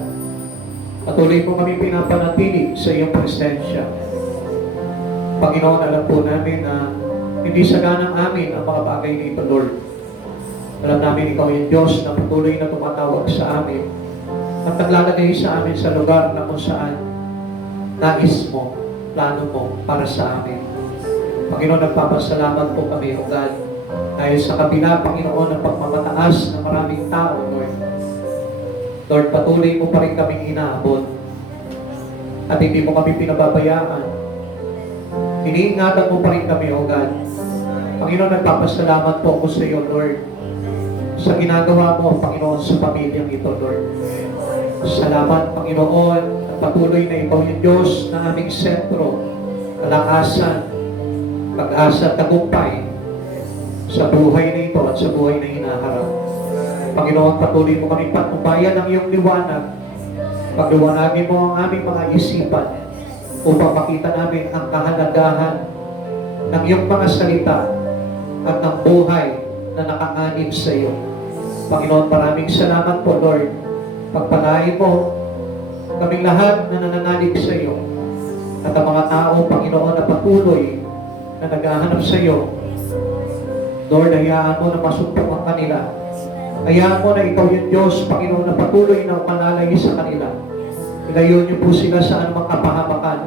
patuloy po kami pinapanatili sa iyong presensya. Panginoon, alam po namin na hindi saganang amin ang mga bagay nito, Lord. Alam namin ikaw yung Diyos na patuloy na tumatawag sa amin at naglalagay sa amin sa lugar na kung saan nais mo, plano mo para sa amin. Panginoon, nagpapasalamat po kami, O God, dahil sa kabila, Panginoon, ng pagmamataas ng maraming tao, Lord. Lord, patuloy mo pa rin kaming inaabot at hindi mo kami pinababayaan. Iniingatan mo pa rin kami, O God. Panginoon, nagpapasalamat po ako sa iyo, Lord, sa ginagawa mo, Panginoon, sa pamilyang ito, Lord. Salamat, Panginoon, at patuloy na ikaw yung Diyos na aming sentro, kalakasan, pag-asa at tagumpay sa buhay na ito at sa buhay na hinaharap. Panginoon, patuloy mo kami patnubayan ng iyong liwanag. Pagliwanagin mo ang aming mga isipan upang makita namin ang kahalagahan ng iyong mga salita at ng buhay na nakaanib sa iyo. Panginoon, maraming salamat po, Lord. Pagpalain mo kaming lahat na nananalig sa iyo at ang mga tao, Panginoon, na patuloy na naghahanap sa iyo. Lord, hayaan mo na masumpong ang kanila. Hayaan mo na ikaw yung Diyos, Panginoon, na patuloy na umalalay sa kanila. Ilayo niyo po sila sa anumang kapahamakan.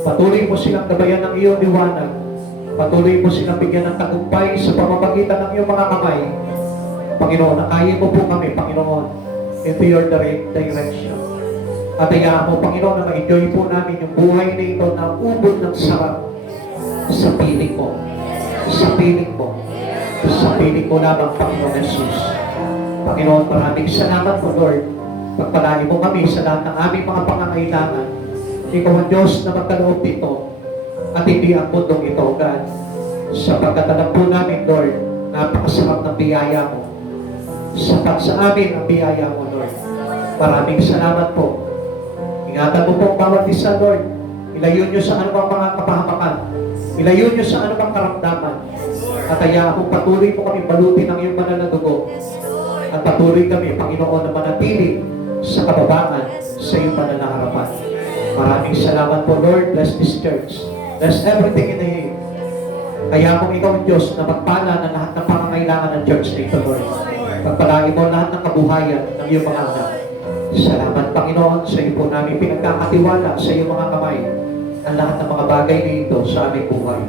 Patuloy mo silang gabayan ng iyong liwanag. Patuloy mo silang bigyan ng tagumpay sa pamamagitan ng iyong mga kamay. Panginoon, nakayin mo po kami, Panginoon, into your direction. At hayaan mo, Panginoon, na ma-enjoy po namin yung buhay na ito na ubod ng sarap sa piling mo. Sa piling mo. Sa piling mo lamang, Panginoon Jesus. Panginoon, maraming salamat po, Lord. Pagpalain mo kami sa lahat ng aming mga pangangailangan. Ikaw ang Diyos na magkaloob dito at hindi ang mundong ito, God. Sapagkat alam po namin, Lord, napakasarap ng biyaya mo. Sapat sa amin ang biyaya mo, Lord. Maraming salamat po. Ingatan mo po ang bawat isa, Lord. Ilayo nyo sa anumang mga kapahamakan. Ilayo nyo sa anumang karamdaman. At hayaan mo patuloy mo kami balutin ng iyong banal na dugo. At patuloy kami, Panginoon, na manatili sa kababaan sa iyong banal na harapan. Maraming salamat po, Lord. Bless this church. Bless everything in the name. Kaya kung ikaw ang Diyos na magpala na lahat ng pangangailangan ng church na ito, Lord. Pagpalain mo lahat ng kabuhayan ng iyong mga anak. Salamat, Panginoon, sa iyo po namin pinagkakatiwala sa iyong mga kamay ang lahat ng mga bagay na ito sa aming buhay.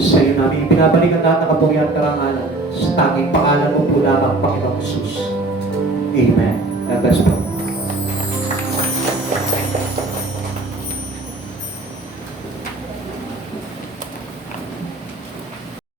Sa iyo namin pinabalik ang lahat ng kabuhayan at karangalan sa tanging pangalan mo po lamang, Panginoon Jesus. Amen. God bless po.